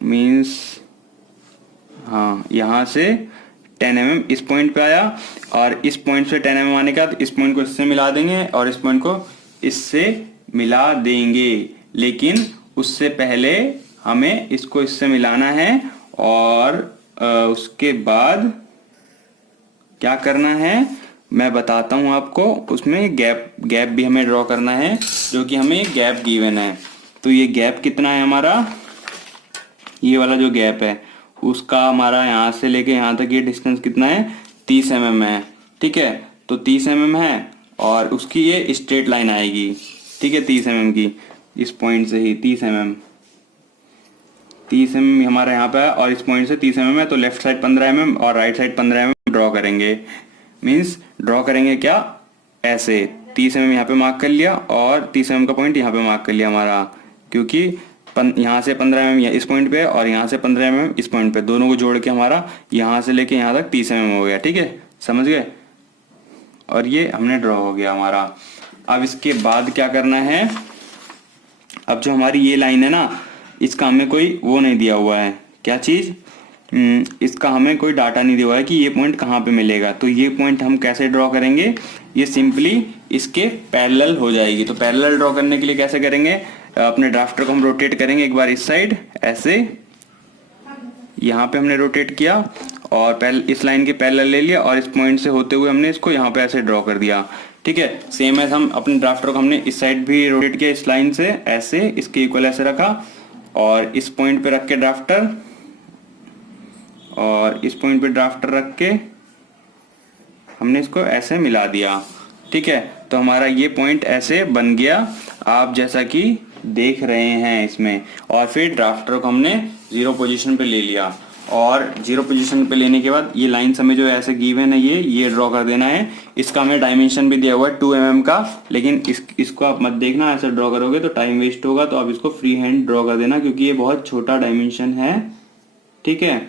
मीन्स हाँ, यहाँ से 10 mm इस पॉइंट पे आया, और इस पॉइंट से 10 mm आने के बाद इस पॉइंट को इससे मिला देंगे और इस पॉइंट को इससे मिला देंगे। लेकिन उससे पहले हमें इसको इससे मिलाना है, और उसके बाद क्या करना है मैं बताता हूँ आपको। उसमें गैप भी हमें ड्रॉ करना है, जो कि हमें गैप गिवन है। तो ये गैप कितना है हमारा, ये वाला जो गैप है उसका हमारा यहाँ से लेके यहाँ तक ये डिस्टेंस कितना है, 30 mm है। ठीक है, तो 30 mm है, और उसकी ये स्ट्रेट लाइन आएगी। ठीक है, 30 mm की, इस पॉइंट से ही 30 mm हमारा यहाँ पे है, और इस पॉइंट से 30 mm है, तो लेफ्ट साइड 15 mm और राइट साइड 15 mm ड्रॉ करेंगे। मीन्स ड्रॉ करेंगे क्या, ऐसे 30 mm यहाँ पे मार्क कर लिया, और 30 mm का पॉइंट यहाँ पे मार्क कर लिया हमारा, क्योंकि यहाँ से 15 mm इस पॉइंट पे और यहाँ से 15 mm इस पॉइंट पे, दोनों को जोड़ के हमारा यहाँ से लेके यहाँ तक 30 mm हो गया। ठीक है, समझ गए, और ये हमने ड्रॉ हो गया हमारा। अब इसके बाद क्या करना है, अब जो हमारी ये लाइन है ना, इसका हमें कोई वो नहीं दिया हुआ है, क्या चीज़, इसका हमें कोई डाटा नहीं दिया हुआ है कि ये पॉइंट कहाँ पे मिलेगा। तो ये पॉइंट हम कैसे ड्रॉ करेंगे, ये सिंपली इसके पैरेलल हो जाएगी। तो पैरेलल ड्रॉ करने के लिए कैसे करेंगे, अपने ड्राफ्टर को हम रोटेट करेंगे एक बार इस साइड, ऐसे यहाँ पे हमने रोटेट किया, और इस लाइन के पैरेलल ले लिया, और इस पॉइंट से होते हुए हमने इसको यहाँ पे ऐसे ड्रॉ कर दिया। ठीक है। सेम एज हम अपने ड्राफ्टर को हमने इस साइड भी रोटेट किया इस लाइन से, ऐसे इसके इक्वल ऐसे रखा और इस पॉइंट पे रख के ड्राफ्टर और इस पॉइंट पे ड्राफ्टर रख के हमने इसको ऐसे मिला दिया। ठीक है, तो हमारा ये पॉइंट ऐसे बन गया, आप जैसा कि देख रहे हैं इसमें। और फिर ड्राफ्टर को हमने 0 पोजीशन पे ले लिया और 0 पोजीशन पे लेने के बाद ये लाइन हमें जो ऐसे गिवन है ये ड्रॉ कर देना है। इसका हमें डायमेंशन भी दिया हुआ है 2 mm का, लेकिन इसको आप मत देखना, ऐसे ड्रॉ करोगे तो टाइम वेस्ट होगा, तो आप इसको फ्री हैंड ड्रॉ कर देना क्योंकि ये बहुत छोटा डायमेंशन है। ठीक है,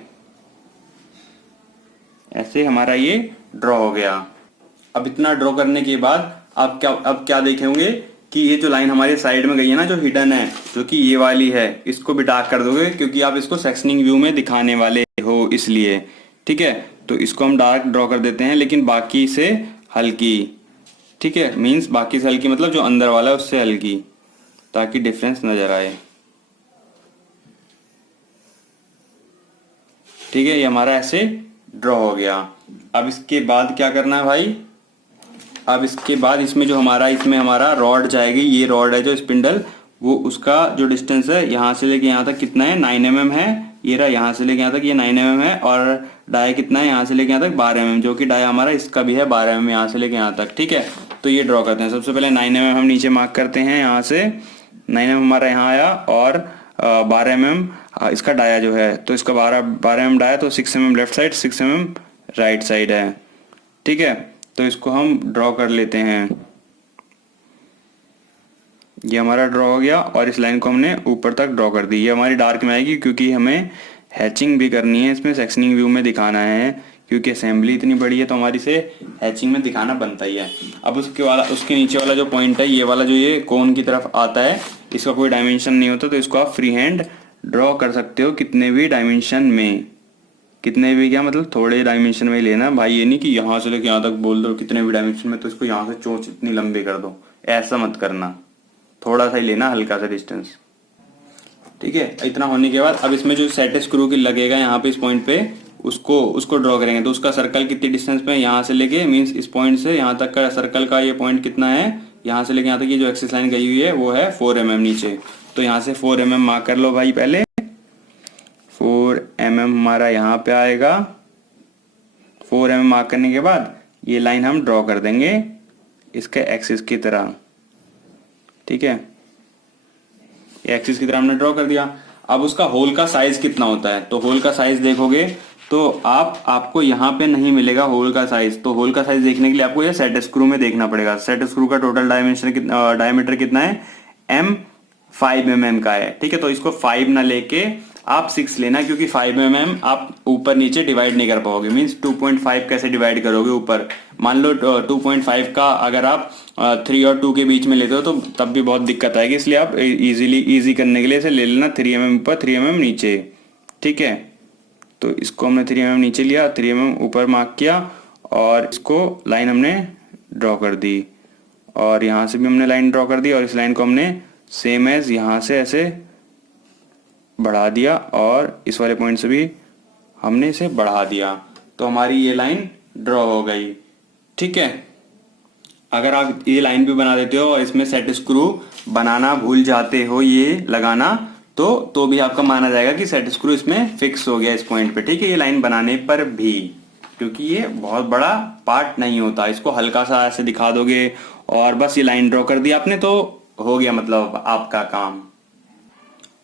ऐसे हमारा ये ड्रॉ हो गया। अब इतना ड्रॉ करने के बाद आप क्या देखेंगे कि ये जो लाइन हमारे साइड में गई है ना, जो हिडन है, जो कि ये वाली है, इसको भी डार्क कर दोगे क्योंकि आप इसको सेक्शनिंग व्यू में दिखाने वाले हो इसलिए। ठीक है, तो इसको हम डार्क ड्रॉ कर देते हैं, लेकिन बाकी से हल्की। ठीक है, मीन्स बाकी से हल्की मतलब जो अंदर वाला है उससे हल्की, ताकि डिफरेंस नजर आए। ठीक है, ये हमारा ऐसे ड्रॉ हो गया। अब इसके बाद क्या करना है भाई, अब इसके बाद इसमें हमारा रॉड जाएगी, ये रॉड है जो स्पिंडल, वो उसका जो डिस्टेंस है यहाँ से लेके यहाँ तक कितना है, 9 mm है। ये रहा, यहाँ से लेके यहाँ तक ये 9 mm है। और डाया कितना है, यहाँ से लेके यहाँ तक 12 mm, जो कि डाया हमारा इसका भी है 12 mm यहाँ से लेके यहाँ तक। ठीक है, तो ये ड्रॉ करते हैं। सबसे पहले 9 mm हम नीचे मार्क करते हैं, यहाँ से 9 mm हमारा यहाँ आया और 12 mm इसका डाया जो है, तो इसका 12 mm डाया, तो 6 mm left side, 6 mm right side है। ठीक है, तो इसको हम ड्रॉ कर लेते हैं। ये हमारा ड्रॉ हो गया और इस लाइन को हमने ऊपर तक ड्रॉ कर दी। ये हमारी डार्क में आएगी क्योंकि हमें हैचिंग भी करनी है, इसमें सेक्शनिंग व्यू में दिखाना है, क्योंकि असेंबली इतनी बड़ी है तो हमारी से हैचिंग में दिखाना बनता ही है। अब उसके नीचे वाला जो पॉइंट है, ये वाला जो ये कोन की तरफ आता है, इसका कोई डायमेंशन नहीं होता, तो इसको आप फ्री हैंड ड्रॉ कर सकते हो कितने भी डायमेंशन में। कितने भी क्या मतलब, थोड़े डायमेंशन में लेना भाई, ये नहीं कि यहाँ से लेके यहाँ तक बोल दो कितने भी डायमेंशन में, तो इसको यहाँ से चोंच इतनी लंबी कर दो, ऐसा मत करना, थोड़ा सा ही लेना, हल्का सा डिस्टेंस। ठीक है, इतना होने के बाद अब इसमें जो सेट स्क्रू की लगेगा यहाँ पे इस पॉइंट पे, उसको ड्रॉ करेंगे। तो उसका सर्कल कितनी डिस्टेंस पे है, यहाँ से लेके मीन्स इस पॉइंट से यहाँ तक का सर्कल का ये पॉइंट कितना है, यहाँ से लेके यहाँ तक ये जो एक्सिस लाइन गई हुई है वो है 4 mm नीचे। तो यहाँ से 4 mm मार्क कर लो भाई, पहले 4 mm हमारा यहाँ पे आएगा। 4 mm मार्क करने के बाद ये लाइन हम ड्रॉ कर देंगे इसके एक्सिस की तरह। ठीक है, ये एक्सिस की तरह हमने ड्रॉ कर दिया। अब उसका होल का साइज कितना होता है, तो होल का साइज देखोगे तो आपको यहाँ पे नहीं मिलेगा होल का साइज। तो होल का साइज देखने के लिए आपको ये सेट स्क्रू में देखना पड़ेगा। सेट स्क्रू का टोटल डायमीटर कितना है, M5 mm का है। ठीक है, तो इसको 5 ना लेके आप 6 लेना, क्योंकि 5 mm आप ऊपर नीचे डिवाइड नहीं कर पाओगे। मीन्स 2.5 कैसे डिवाइड करोगे ऊपर, मान लो 2.5 का अगर आप 3 और 2 के बीच में लेते हो तो तब भी बहुत दिक्कत आएगी, इसलिए आप इजी करने के लिए इसे ले लेना 3 mm ऊपर 3 mm नीचे। ठीक है, तो इसको हमने 3 mm नीचे लिया, 3 mm ऊपर मार्क किया और इसको लाइन हमने ड्रॉ कर दी और यहाँ से भी हमने लाइन ड्रॉ कर दी और इस लाइन को हमने सेम एज यहाँ से ऐसे बढ़ा दिया और इस वाले पॉइंट से भी हमने इसे बढ़ा दिया, तो हमारी ये लाइन ड्रॉ हो गई। ठीक है, अगर आप ये लाइन भी बना देते हो और इसमें सेट स्क्रू बनाना भूल जाते हो ये लगाना, तो भी आपका माना जाएगा कि सेट स्क्रू इसमें फिक्स हो गया इस पॉइंट पे। ठीक है, ये लाइन बनाने पर भी, क्योंकि ये बहुत बड़ा पार्ट नहीं होता, इसको हल्का सा ऐसे दिखा दोगे और बस ये लाइन ड्रॉ कर दी आपने तो हो गया मतलब आपका काम।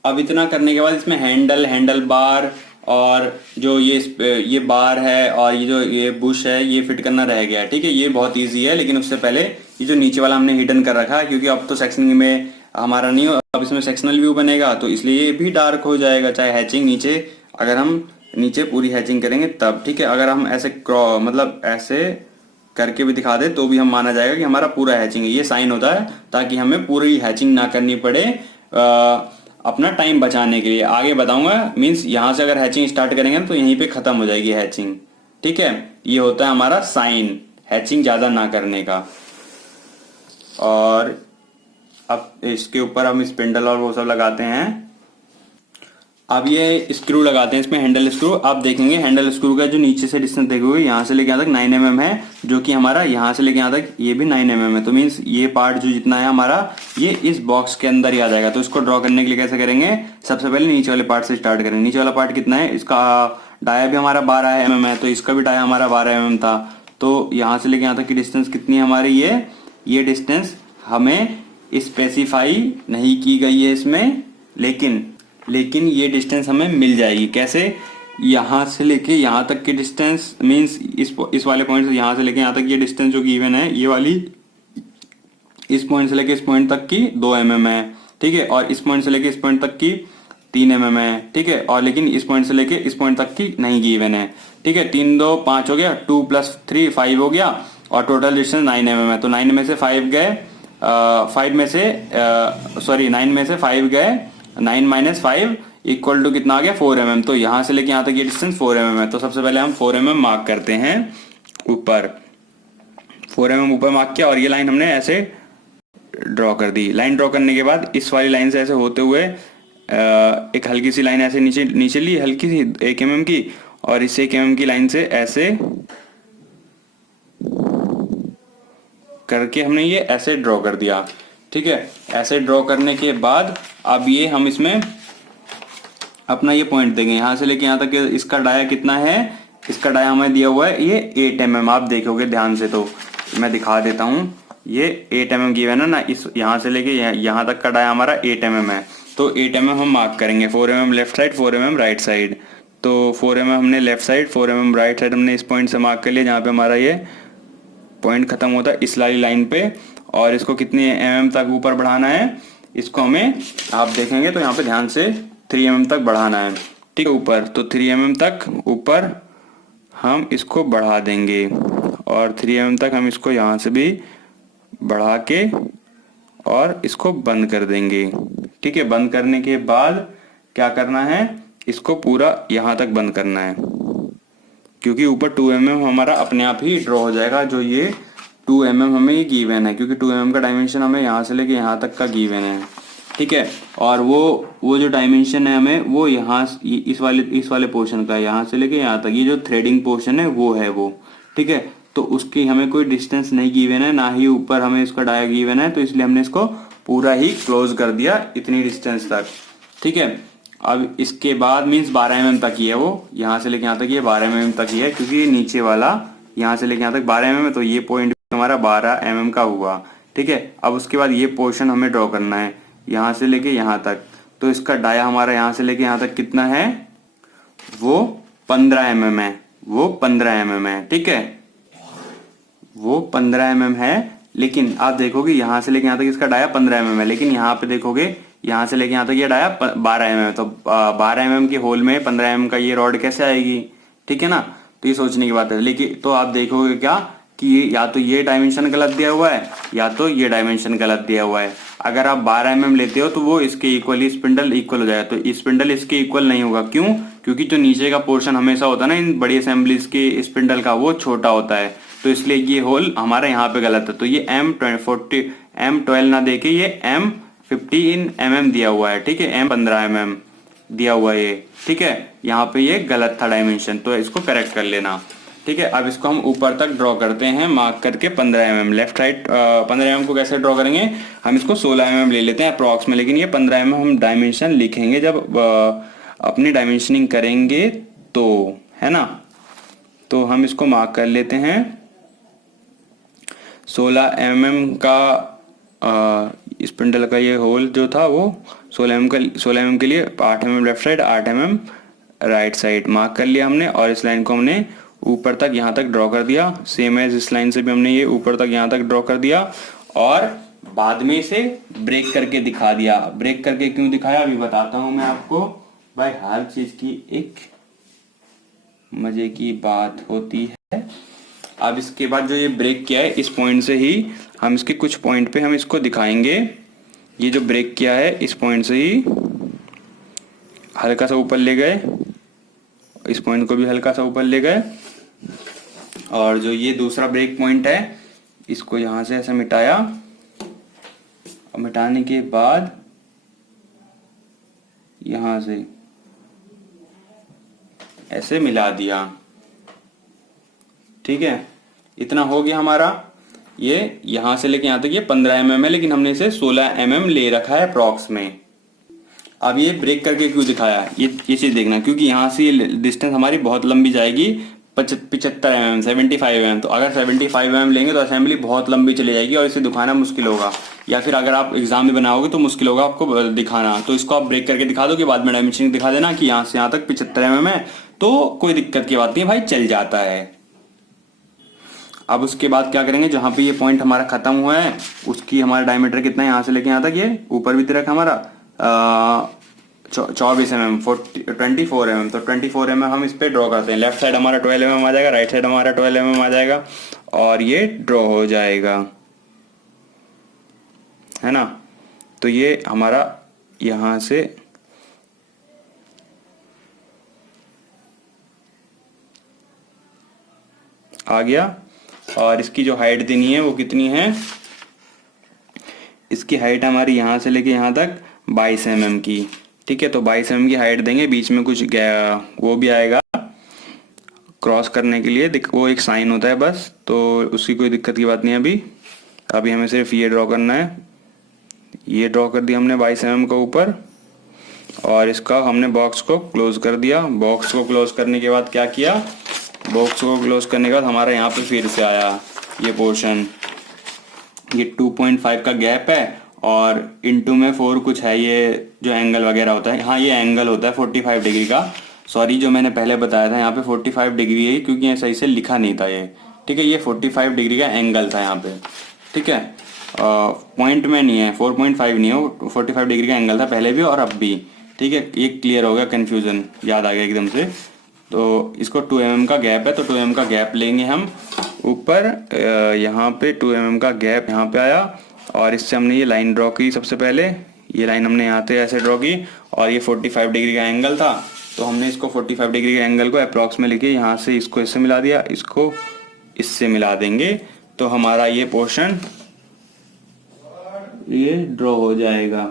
अब इतना करने के बाद इसमें हैंडल बार और जो ये बार है और ये बुश है ये फिट करना रह गया है। ठीक है, ये बहुत इजी है, लेकिन उससे पहले ये जो नीचे वाला हमने हिडन कर रखा है, क्योंकि अब तो सेक्शनिंग में हमारा नहीं हो, अब इसमें सेक्शनल व्यू बनेगा, तो इसलिए ये भी डार्क हो जाएगा, चाहे हैचिंग नीचे, अगर हम नीचे पूरी हैचिंग करेंगे तब। ठीक है, अगर हम ऐसे मतलब ऐसे करके भी दिखा दे तो भी हम माना जाएगा कि हमारा पूरा हैचिंग है। ये साइन होता है ताकि हमें पूरी हैचिंग ना करनी पड़े, अपना टाइम बचाने के लिए। आगे बताऊंगा, मीन्स यहाँ से अगर हैचिंग स्टार्ट करेंगे तो यहीं पे खत्म हो जाएगी हैचिंग। ठीक है, ये होता है हमारा साइन हैचिंग ज्यादा ना करने का। और अब इसके ऊपर हम स्पिंडल और वो सब लगाते हैं। अब ये स्क्रू लगाते हैं इसमें, हैंडल स्क्रू। आप देखेंगे हैंडल स्क्रू का जो नीचे से डिस्टेंस देखोगे यहाँ से लेके यहाँ तक 9 mm है, जो कि हमारा यहाँ से लेके यहाँ तक ये भी 9 mm है। तो मीन्स ये पार्ट जो जितना है हमारा ये इस बॉक्स के अंदर ही आ जाएगा। तो इसको ड्रॉ करने के लिए कैसे करेंगे, सबसे पहले नीचे वाले पार्ट से स्टार्ट करेंगे। नीचे वाला पार्ट कितना है, इसका डाया भी हमारा 12 mm है, तो इसका भी डाया हमारा 12 mm था। तो यहाँ से लेके यहाँ तक की डिस्टेंस कितनी है हमारी, ये डिस्टेंस हमें स्पेसिफाई नहीं की गई है इसमें, लेकिन ये डिस्टेंस हमें मिल जाएगी। कैसे, यहाँ से लेके यहाँ तक की डिस्टेंस मींस इस वाले पॉइंट से यहाँ से लेके यहाँ तक ये डिस्टेंस जो गिवन है, ये वाली इस पॉइंट से लेके इस पॉइंट तक की 2 mm है, ठीक है। और इस पॉइंट से लेके इस पॉइंट तक की 3 mm है, ठीक है। और लेकिन इस पॉइंट से लेके इस पॉइंट तक की नहीं गिवन है, ठीक है। 3 2 5 हो गया, 2 + 3 5 हो गया, और टोटल डिस्टेंस 9 mm है। तो 9 में से 5 गए, 9 में से 5 गए, 9 - 5 इक्वल टू कितना आ गया, 4 mm। तो यहाँ से लेके यहाँ तक ये डिस्टेंस 4 mm है। तो सबसे पहले हम 4 mm मार्क करते हैं ऊपर, 4 mm ऊपर मार्क किया, और ये लाइन हमने ऐसे ड्रॉ कर दी। लाइन ड्रॉ करने के बाद इस वाली लाइन से ऐसे होते हुए एक हल्की सी लाइन ऐसे नीचे ली, हल्की सी 1 mm की, और इस 1 mm की लाइन से ऐसे करके हमने ये ऐसे ड्रॉ कर दिया, ठीक है। ऐसे ड्रॉ करने के बाद अब ये हम इसमें अपना ये पॉइंट देंगे यहाँ से लेके यहाँ तक। इसका डाया कितना है, इसका डाया हमें दिया हुआ है ये 8 mm। आप देखोगे ध्यान से तो मैं दिखा देता हूँ, ये 8 mm गिवन है ना। इस यहाँ से लेके यहाँ तक का डाया हमारा 8 mm है। तो 8 mm हम मार्क करेंगे, 4 mm left side, 4 mm right side. तो 4 mm हमने left side, 4 mm right side हमने इस पॉइंट से मार्क कर लिया जहाँ पे हमारा ये पॉइंट खत्म होता है इस वाली लाइन पे। और इसको कितने mm तक ऊपर बढ़ाना है, इसको हमें आप देखेंगे तो यहाँ पे ध्यान से 3 mm तक बढ़ाना है, ठीक है, ऊपर। तो 3 mm तक ऊपर हम इसको बढ़ा देंगे, और 3 mm तक हम इसको यहाँ से भी बढ़ा के और इसको बंद कर देंगे, ठीक है। बंद करने के बाद क्या करना है, इसको पूरा यहाँ तक बंद करना है, क्योंकि ऊपर 2 mm हमारा अपने आप ही ड्रॉ हो जाएगा। जो ये 2 mm हमें ये गिवन है, क्योंकि 2 mm का डायमेंशन हमें यहाँ से लेके यहाँ तक का गिवन है, ठीक है। और वो जो डायमेंशन है हमें वो यहाँ इस वाले पोर्शन का है, यहाँ से लेके यहाँ तक ये जो थ्रेडिंग पोर्शन है वो, ठीक है। तो उसकी हमें कोई डिस्टेंस नहीं गिवन है, ना ही ऊपर हमें इसका डाया गिवन है, तो इसलिए हमने इसको पूरा ही क्लोज कर दिया इतनी डिस्टेंस तक, ठीक है। अब इसके बाद मीन्स 12 mm तक ही है वो, यहाँ से लेके यहाँ तक ये 12 mm तक ही है, क्योंकि ये नीचे वाला यहाँ से लेके यहाँ तक 12 mm है, तो ये पॉइंट हमारा 12 mm का हुआ, ठीक है। अब उसके बाद ये पोर्शन हमें ड्रॉ करना है यहाँ से लेके यहाँ तक। तो इसका डाया हमारा यहाँ से लेके यहाँ तक कितना है, वो 15 mm है, वो 15 mm है, ठीक है, वो 15 mm है। लेकिन आप देखोगे यहाँ से लेके यहाँ तक इसका डाया 15 mm है, लेकिन यहाँ पे देखोगे यहाँ से लेके यहाँ तक ये डाया 12 mm है। तो 12 mm के होल में 15 mm का ये रॉड कैसे आएगी, ठीक है ना। तो ये सोचने की बात है। लेकिन तो आप देखोगे क्या कि ये या तो ये डायमेंशन गलत दिया हुआ है, या तो ये डायमेंशन गलत दिया हुआ है। अगर आप 12 mm लेते हो तो वो इसके इक्वली स्पिंडल इक्वल हो जाएगा, तो स्पिंडल इसके इक्वल नहीं होगा। क्यों, क्योंकि जो नीचे का पोर्शन हमेशा होता है ना इन बड़ी असेंबलीज के स्पिंडल का, वो छोटा होता है, तो इसलिए ये होल हमारा यहाँ पे गलत है। तो ये M12 ना देके ये M15 mm दिया हुआ है, ठीक है, M15 mm दिया हुआ है ये, ठीक है। यहाँ पे ये गलत था डायमेंशन, तो इसको करेक्ट कर लेना, ठीक है। अब इसको हम ऊपर तक ड्रॉ करते हैं मार्क करके 15 mm लेफ्ट राइट। 15 mm को कैसे ड्रॉ करेंगे, हम इसको 16 mm ले लेते हैं अप्रॉक्स में, लेकिन ये 15 mm हम डायमेंशन लिखेंगे जब अपनी डायमेंशनिंग करेंगे तो, है ना। तो हम इसको मार्क कर लेते हैं 16 mm का स्पिंडल का ये होल जो था वो 16 mm के लिए 8 mm left side, 8 mm right side mark कर लिया हमने। और इस लाइन को हमने ऊपर तक यहाँ तक ड्रॉ कर दिया, सेम एज इस लाइन से भी हमने ये ऊपर तक यहाँ तक ड्रॉ कर दिया, और बाद में इसे ब्रेक करके दिखा दिया। ब्रेक करके क्यों दिखाया अभी बताता हूँ मैं आपको। भाई हर चीज की एक मजे की बात होती है। अब इसके बाद जो ये ब्रेक किया है इस पॉइंट से ही हम इसके कुछ पॉइंट पे हम इसको दिखाएंगे। ये जो ब्रेक किया है इस पॉइंट से ही हल्का सा ऊपर ले गए, इस पॉइंट को भी हल्का सा ऊपर ले गए, और जो ये दूसरा ब्रेक पॉइंट है इसको यहां से ऐसे मिटाया, और मिटाने के बाद यहां से ऐसे मिला दिया। ठीक है, इतना हो गया हमारा। ये यहां से लेके यहां तक ये 15 mm है, लेकिन हमने इसे 16 mm ले रखा है अप्रॉक्स में। अब ये ब्रेक करके क्यों दिखाया, ये चीज देखना, क्योंकि यहाँ से ये डिस्टेंस हमारी बहुत लंबी जाएगी, 75 mm, 75 mm। तो अगर 75 mm लेंगे तो असेंबली बहुत लंबी चली जाएगी और इसे दिखाना मुश्किल होगा, या फिर अगर आप एग्जाम में बनाओगे तो मुश्किल होगा आपको दिखाना। तो इसको आप ब्रेक करके दिखा दो कि बाद में डायमेंशन दिखा देना कि यहाँ से यहाँ तक 75 mm है, तो कोई दिक्कत की बात नहीं भाई, चल जाता है। अब उसके बाद क्या करेंगे, जहाँ पे ये पॉइंट हमारा खत्म हुआ है उसकी हमारा डायमीटर कितना है यहाँ से लेके यहाँ तक, ये ऊपर भी दे रखा हमारा 24 mm, 24 mm। तो 24 mm हम इस पे ड्रॉ करते हैं। लेफ्ट साइड हमारा 12 mm आ जाएगा, राइट साइड हमारा 12 mm आ जाएगा, और ये ड्रॉ हो जाएगा, है ना। तो ये हमारा यहाँ से आ गया। और इसकी जो हाइट देनी है वो कितनी है, इसकी हाइट हमारी यहाँ से लेके यहाँ तक 22 mm की। ठीक है, तो 22 mm की हाइट देंगे, बीच में कुछ वो भी आएगा क्रॉस करने के लिए, वो एक साइन होता है बस, तो उसकी कोई दिक्कत की बात नहीं है। अभी हमें सिर्फ ये ड्रॉ करना है। ये ड्रॉ कर दिया हमने 22 mm का ऊपर, और इसका हमने बॉक्स को क्लोज कर दिया। बॉक्स को क्लोज करने के बाद क्या किया, बॉक्स को क्लोज करने के बाद हमारा यहाँ पे फिर से आया ये पोर्शन, ये 2.5 का गैप है और इनटू में 4 कुछ है, ये जो एंगल वगैरह होता है, हाँ ये एंगल होता है 45 डिग्री का। सॉरी, जो मैंने पहले बताया था यहाँ पे 45 डिग्री है, क्योंकि ये सही से लिखा नहीं था ये। ठीक है, ये 45 डिग्री का एंगल था यहाँ पे। ठीक है, पॉइंट में नहीं है, 4.5 नहीं है, वो 45 डिग्री का एंगल था पहले भी और अब भी। ठीक है, ये क्लियर हो गया, कन्फ्यूज़न याद आ गया एकदम से। तो इसको 2 mm का गैप है, तो 2 mm का गैप लेंगे हम ऊपर, यहाँ पे 2 mm का गैप यहाँ पे आया, और इससे हमने ये लाइन ड्रॉ की। सबसे पहले ये लाइन हमने यहाँ से ऐसे ड्रॉ की, और ये 45 डिग्री का एंगल था, तो हमने इसको 45 डिग्री के एंगल को अप्रॉक्स में लेके यहाँ से इसको इससे मिला दिया, इसको इससे मिला देंगे, तो हमारा ये पोर्शन ये ड्रॉ हो जाएगा।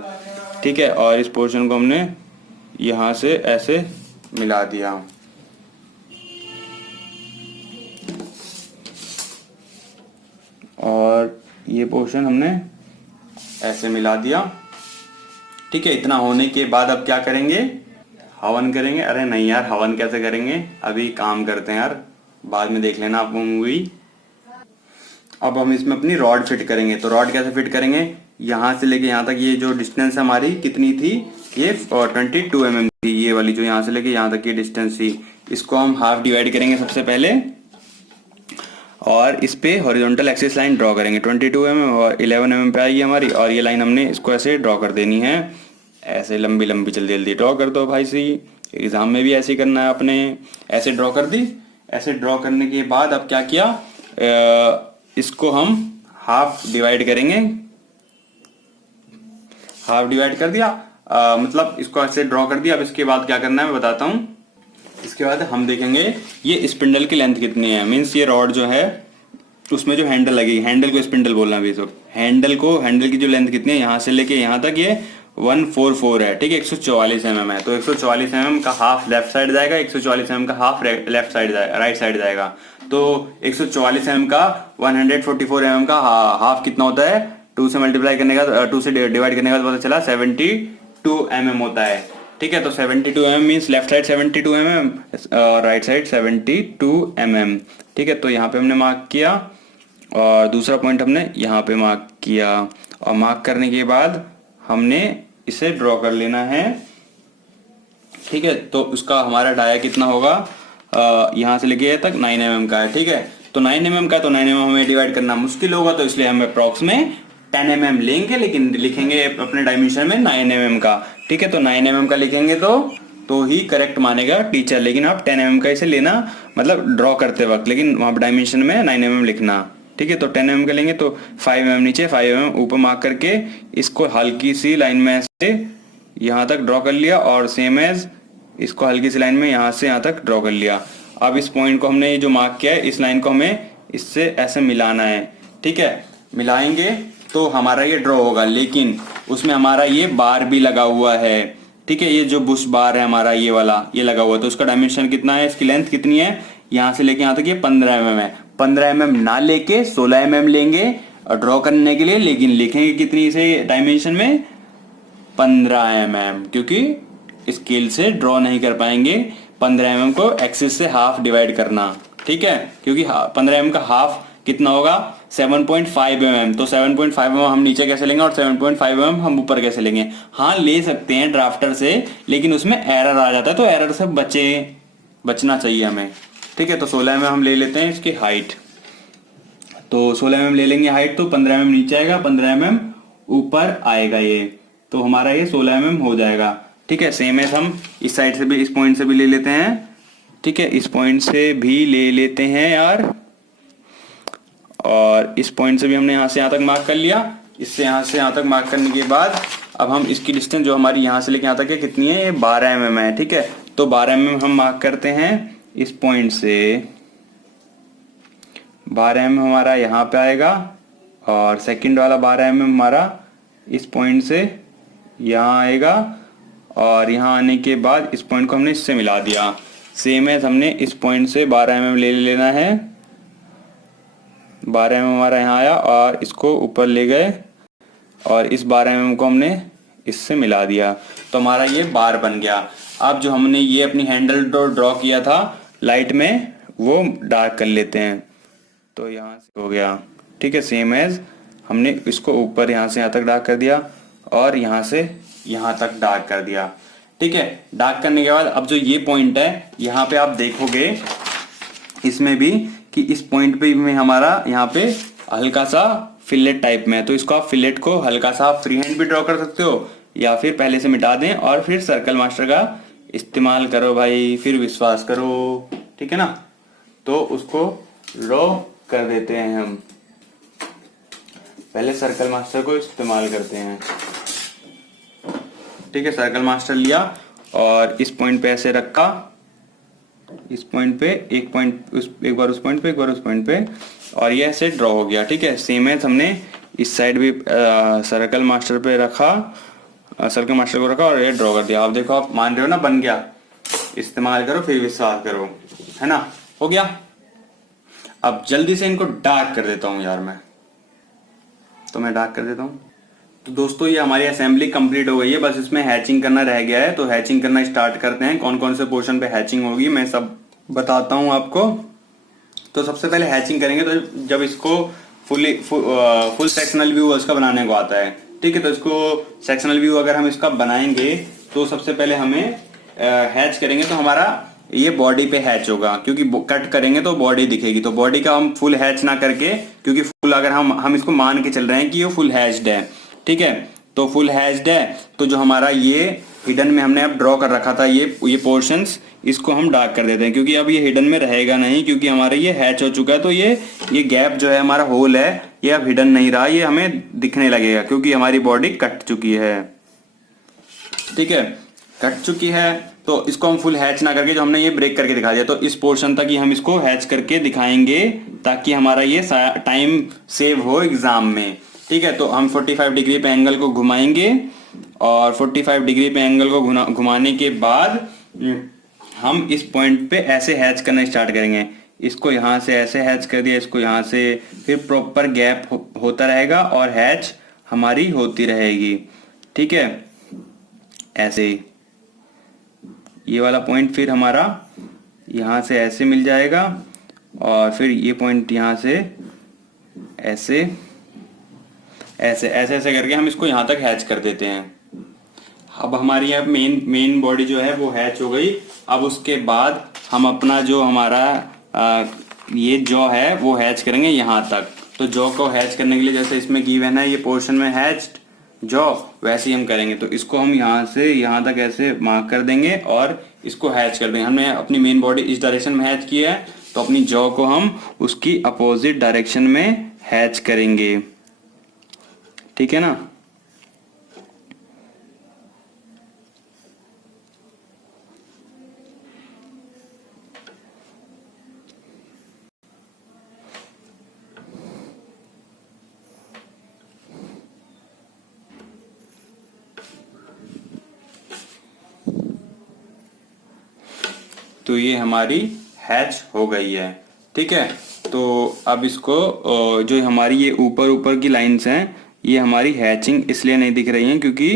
ठीक है, और इस पोर्शन को हमने यहाँ से ऐसे मिला दिया। और ये पोर्शन हमने ऐसे मिला दिया। ठीक है, इतना होने के बाद अब क्या करेंगे, हवन करेंगे। अरे नहीं यार, हवन कैसे करेंगे, अभी काम करते हैं यार, बाद में देख लेना आपको मूवी। अब हम इसमें अपनी रॉड फिट करेंगे। तो रॉड कैसे फिट करेंगे, यहाँ से लेके यहाँ तक ये जो डिस्टेंस हमारी कितनी थी, ये 22 mm थी, ये वाली जो यहाँ से लेके यहाँ तक की डिस्टेंस थी, इसको हम हाफ डिवाइड करेंगे सबसे पहले, और इस पे हॉरिजॉन्टल एक्सिस लाइन ड्रॉ करेंगे। 22 mm और 11 mm पे आएगी हमारी, और ये लाइन हमने इसको ऐसे ड्रॉ कर देनी है, ऐसे लंबी लंबी जल्दी जल्दी ड्रॉ कर दो भाई। सी एग्जाम में भी ऐसे ही करना है आपने, ऐसे ड्रॉ कर दी। ऐसे ड्रॉ करने के बाद अब क्या किया, इसको हम हाफ डिवाइड करेंगे, हाफ डिवाइड कर दिया, मतलब इसको ऐसे ड्रॉ कर दिया। अब इसके बाद क्या करना है मैं बताता हूँ। इसके बाद हम देखेंगे ये स्पिंडल की लेंथ कितनी है, मीन्स ये रॉड जो है उसमें जो हैंडल लगेगी, हैंडल को स्पिंडल बोलना भी इसको, हैंडल की जो लेंथ कितनी है यहाँ से लेके यहाँ तक, ये 144 है। ठीक है, 144 mm है, तो 144 mm का हाफ लेफ्ट साइड जाएगा, 144 mm का हाफ लेफ्ट साइड जाएगा, राइट साइड जाएगा। तो 144 mm का 144 mm का हाफ कितना होता है, 2 से मल्टीप्लाई करने का, 2 से डिवाइड करने का पता चला 72 mm होता है। ठीक है, तो 72 mm means left side 72 mm और राइट साइड 72 mm। ठीक है, तो यहाँ पे हमने मार्क किया, और दूसरा पॉइंट हमने यहाँ पे मार्क किया, और मार्क करने के बाद हमने इसे ड्रॉ कर लेना है। ठीक है, तो उसका हमारा डाया कितना होगा, यहाँ से लेके तक 9 mm का है। ठीक है, तो 9 mm का, तो 9 mm हमें डिवाइड करना मुश्किल होगा, तो इसलिए हम अप्रॉक्स में 10 mm लेंगे, लेकिन लिखेंगे अपने डायमेंशन में 9 mm का। ठीक है, तो 9 mm का लिखेंगे तो ही करेक्ट मानेगा टीचर, लेकिन आप 10 mm का इसे लेना, मतलब ड्रॉ करते वक्त, लेकिन वहाँ डायमेंशन में 9 mm लिखना। ठीक है, तो 10 mm का लेंगे, तो 5 mm नीचे 5 mm ऊपर मार्क करके इसको हल्की सी लाइन में से यहाँ तक ड्रॉ कर लिया, और सेम एज इसको हल्की सी लाइन में यहाँ से यहाँ तक ड्रॉ कर लिया। अब इस पॉइंट को हमने जो मार्क किया है, इस लाइन को हमें इससे ऐसे मिलाना है। ठीक है, मिलाएंगे तो हमारा ये ड्रॉ होगा, लेकिन उसमें हमारा ये बार भी लगा हुआ है, ठीक है, ये जो बुश बार है हमारा ये वाला, ये लगा हुआ, तो उसका डायमेंशन कितना है, इसकी लेंथ कितनी है, यहाँ से लेके यहाँ तक ये 15 mm है। 15 mm ना लेके 16 mm लेंगे ड्रॉ करने के लिए, लेकिन लिखेंगे कितनी से डायमेंशन में, 15 mm, क्योंकि स्केल से ड्रॉ नहीं कर पाएंगे। 15 mm को एक्सिस से हाफ डिवाइड करना, ठीक है, क्योंकि 15 mm का हाफ कितना होगा, 7.5 mm, तो 7.5 mm हम नीचे कैसे लेंगे और 7.5 mm हम ऊपर कैसे लेंगे। हाँ ले सकते हैं ड्राफ्टर से, लेकिन उसमें एरर आ जाता है, तो एरर से बचना चाहिए हमें। ठीक है, तो 16 mm हम ले लेते हैं इसकी हाइट, तो 16 mm ले लेंगे हाइट, तो 15 mm नीचे आएगा, 15 mm ऊपर आएगा ये, तो हमारा ये 16 mm हो जाएगा। ठीक है, सेम है, हम इस साइड से भी, इस पॉइंट से भी ले लेते हैं। ठीक है, इस पॉइंट से भी ले लेते हैं यार, और इस पॉइंट से भी हमने यहाँ से यहाँ तक मार्क कर लिया। इससे यहाँ से यहाँ तक मार्क करने के बाद अब हम इसकी डिस्टेंस जो हमारी यहाँ से लेके यहाँ तक है कितनी है, ये 12 mm है। ठीक है, तो 12 mm हम मार्क करते हैं इस पॉइंट से, 12 mm हमारा यहाँ पे आएगा, और सेकंड वाला 12 mm हमारा इस पॉइंट से यहाँ आएगा, और यहाँ आने के बाद इस पॉइंट को हमने इससे मिला दिया। सेम है, हमने इस पॉइंट से 12 mm ले लेना है, 12 mm हमारा यहाँ आया, और इसको ऊपर ले गए, और इस 12 mm को हमने इससे मिला दिया, तो हमारा ये बार बन गया। अब जो हमने ये अपनी हैंडल ड्रॉ किया था लाइट में, वो डार्क कर लेते हैं, तो यहाँ से हो गया। ठीक है, सेम एज हमने इसको ऊपर यहाँ से यहाँ तक डार्क कर दिया, और यहाँ से यहाँ तक डार्क कर दिया। ठीक है, डार्क करने के बाद अब जो ये पॉइंट है, यहाँ पे आप देखोगे इसमें भी कि इस पॉइंट पे में हमारा यहाँ पे हल्का सा फिलेट टाइप में है, तो इसको आप फिलेट को हल्का सा आप फ्री हैंड भी ड्रॉ कर सकते हो, या फिर पहले से मिटा दें और फिर सर्कल मास्टर का इस्तेमाल करो भाई, फिर विश्वास करो। ठीक है ना, तो उसको ड्रॉ कर देते हैं हम, पहले सर्कल मास्टर को इस्तेमाल करते हैं। ठीक है, सर्कल मास्टर लिया और इस पॉइंट पे ऐसे रखा, इस पॉइंट पे एक एक बार उस पॉइंट पे, एक बार उस पॉइंट पे, और ये ऐसे ड्रॉ हो गया। ठीक है, सेम है, हमने इस साइड भी सर्कल मास्टर पे रखा, सर्कल मास्टर को रखा और ये ड्रॉ कर दिया। आप देखो, आप मान रहे हो ना, बन गया। इस्तेमाल करो फिर विश्वास करो, है ना, हो गया। अब जल्दी से इनको डार्क कर देता हूं यार मैं, तो मैं डार्क कर देता हूं। तो दोस्तों ये हमारी असेंबली कंप्लीट हो गई है, बस इसमें हैचिंग करना रह गया है, तो हैचिंग करना स्टार्ट करते हैं। कौन कौन से पोर्शन पे हैचिंग होगी मैं सब बताता हूं आपको। तो सबसे पहले हैचिंग करेंगे, तो जब इसको फुल सेक्शनल व्यू इसका बनाने को आता है। ठीक है, तो इसको सेक्शनल व्यू अगर हम इसका बनाएंगे, तो सबसे पहले हमें हैच करेंगे, तो हमारा ये बॉडी पे हैच होगा, क्योंकि कट करेंगे तो बॉडी दिखेगी, तो बॉडी का हम फुल हैच ना करके, क्योंकि फुल अगर हम इसको मान के चल रहे हैं कि ये फुल हैच्ड है। ठीक है, तो फुल हैच्ड है, तो जो हमारा ये हिडन में हमने अब ड्रॉ कर रखा था ये पोर्शंस, इसको हम डार्क कर देते हैं, क्योंकि अब ये हिडन में रहेगा नहीं, क्योंकि हमारा ये हैच हो चुका है। तो ये गैप जो है हमारा होल है, ये अब हिडन नहीं रहा, ये हमें दिखने लगेगा, क्योंकि हमारी बॉडी कट चुकी है। ठीक है, कट चुकी है, तो इसको हम फुल हैच ना करके, जो हमने ये ब्रेक करके दिखा दिया, तो इस पोर्शन तक ही हम इसको हैच करके दिखाएंगे, ताकि हमारा ये टाइम सेव हो एग्जाम में। ठीक है, तो हम 45 डिग्री पे एंगल को घुमाएंगे, और 45 डिग्री पे एंगल को घुमाने के बाद हम इस पॉइंट पे ऐसे हैच करना स्टार्ट करेंगे। इसको यहाँ से ऐसे हैच कर दिया, इसको यहाँ से, फिर प्रॉपर गैप होता रहेगा और हैच हमारी होती रहेगी। ठीक है, ऐसे ही ये वाला पॉइंट फिर हमारा यहाँ से ऐसे मिल जाएगा, और फिर ये पॉइंट यहाँ से ऐसे ऐसे ऐसे ऐसे करके हम इसको यहाँ तक हैच कर देते हैं। अब हमारी यहाँ मेन बॉडी जो है वो हैच हो गई। अब उसके बाद हम अपना जो हमारा ये जॉ है वो हैच करेंगे यहाँ तक। तो जॉ को हैच करने के लिए, जैसे इसमें गिवन है ये पोर्शन में हैच्ड जॉ, वैसे ही हम करेंगे। तो इसको हम यहाँ से यहाँ तक ऐसे मार्क कर देंगे और इसको हैच कर देंगे। हमने अपनी मेन बॉडी इस डायरेक्शन में हैच की है, तो अपनी जॉ को हम उसकी अपोजिट डायरेक्शन में हैच करेंगे। ठीक है ना। तो ये हमारी हैच हो गई है। ठीक है, तो अब इसको जो हमारी ये ऊपर ऊपर की लाइंस हैं ये हमारी हैचिंग इसलिए नहीं दिख रही हैं क्योंकि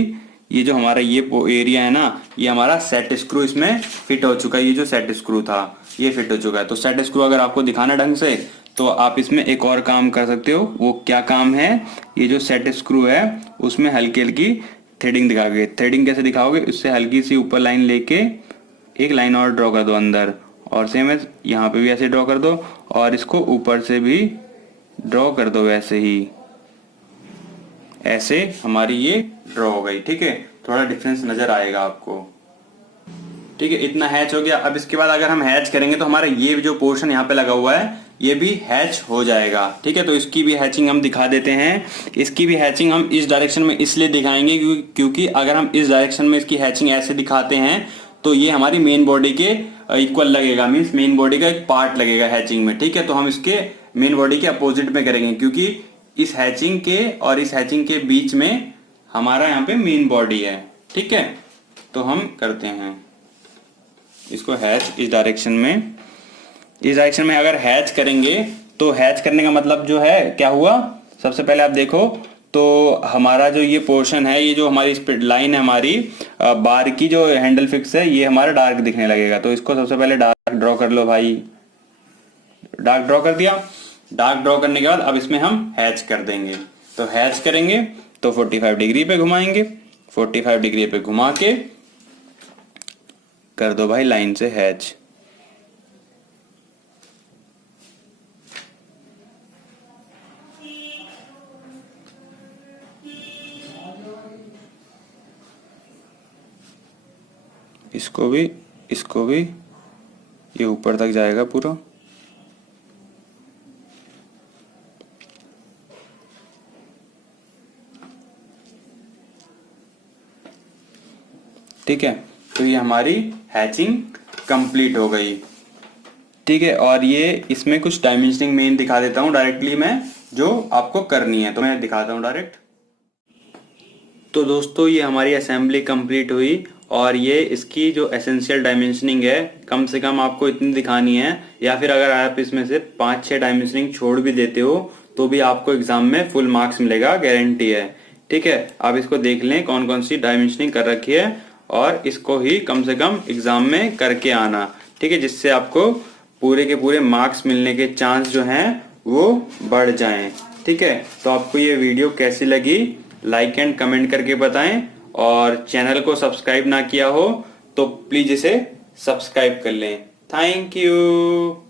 ये जो हमारा ये एरिया है ना, ये हमारा सेट स्क्रू इसमें फिट हो चुका है। ये जो सेट स्क्रू था ये फिट हो चुका है। तो सेट स्क्रू अगर आपको दिखाना ढंग से तो आप इसमें एक और काम कर सकते हो। वो क्या काम है, ये जो सेट स्क्रू है उसमें हल्की हल्की थ्रेडिंग दिखाओगे। थ्रेडिंग कैसे दिखाओगे, उससे हल्की सी ऊपर लाइन लेके एक लाइन और ड्रॉ कर दो अंदर, और सेम है यहाँ पे भी ऐसे ड्रॉ कर दो, और इसको ऊपर से भी ड्रॉ कर दो वैसे ही। ऐसे हमारी ये ड्रॉ हो गई। ठीक है, थोड़ा डिफरेंस नजर आएगा आपको। ठीक है, इतना हैच हो गया। अब इसके बाद अगर हम हैच करेंगे तो हमारा ये जो पोर्शन यहाँ पे लगा हुआ है ये भी हैच हो जाएगा। ठीक है, तो इसकी भी हैचिंग हम दिखा देते हैं। इसकी भी हैचिंग हम इस डायरेक्शन में इसलिए दिखाएंगे क्योंकि अगर हम इस डायरेक्शन में इसकी हैचिंग ऐसे दिखाते हैं तो ये हमारी मेन बॉडी के इक्वल लगेगा, मीन्स मेन बॉडी का एक पार्ट लगेगा हैचिंग में। ठीक है, तो हम इसके मेन बॉडी के अपोजिट में करेंगे क्योंकि इस हैचिंग के और इस हैचिंग के बीच में हमारा यहाँ पे मेन बॉडी है। ठीक है, तो हम करते हैं इसको हैच इस डायरेक्शन में। इस डायरेक्शन में अगर हैच करेंगे तो हैच करने का मतलब जो है क्या हुआ, सबसे पहले आप देखो तो हमारा जो ये पोर्शन है, ये जो हमारी स्पीड लाइन है हमारी बार की जो हैंडल फिक्स है, ये हमारा डार्क दिखने लगेगा। तो इसको सबसे पहले डार्क ड्रॉ कर लो भाई। डार्क ड्रॉ कर दिया। डार्क ड्रॉ करने के बाद अब इसमें हम हैच कर देंगे। तो हैच करेंगे तो 45 डिग्री पे घुमाएंगे। 45 डिग्री पे घुमा के कर दो भाई लाइन से हैच। इसको भी ये ऊपर तक जाएगा पूरा। ठीक है, तो ये हमारी हैचिंग कंप्लीट हो गई। ठीक है, और ये इसमें कुछ डायमेंशनिंग मेन दिखा देता हूँ डायरेक्टली मैं, जो आपको करनी है। तो मैं दिखाता हूँ डायरेक्ट। तो दोस्तों ये हमारी असेंबली कंप्लीट हुई और ये इसकी जो एसेंशियल डायमेंशनिंग है कम से कम आपको इतनी दिखानी है, या फिर अगर आप इसमें से 5-6 डायमेंशनिंग छोड़ भी देते हो तो भी आपको एग्जाम में फुल मार्क्स मिलेगा, गारंटी है। ठीक है, आप इसको देख लें कौन कौन सी डायमेंशनिंग कर रखी है और इसको ही कम से कम एग्जाम में करके आना। ठीक है, जिससे आपको पूरे के पूरे मार्क्स मिलने के चांस जो हैं वो बढ़ जाएं। ठीक है, तो आपको ये वीडियो कैसी लगी लाइक एंड कमेंट करके बताएं, और चैनल को सब्सक्राइब ना किया हो तो प्लीज इसे सब्सक्राइब कर लें। Thank you.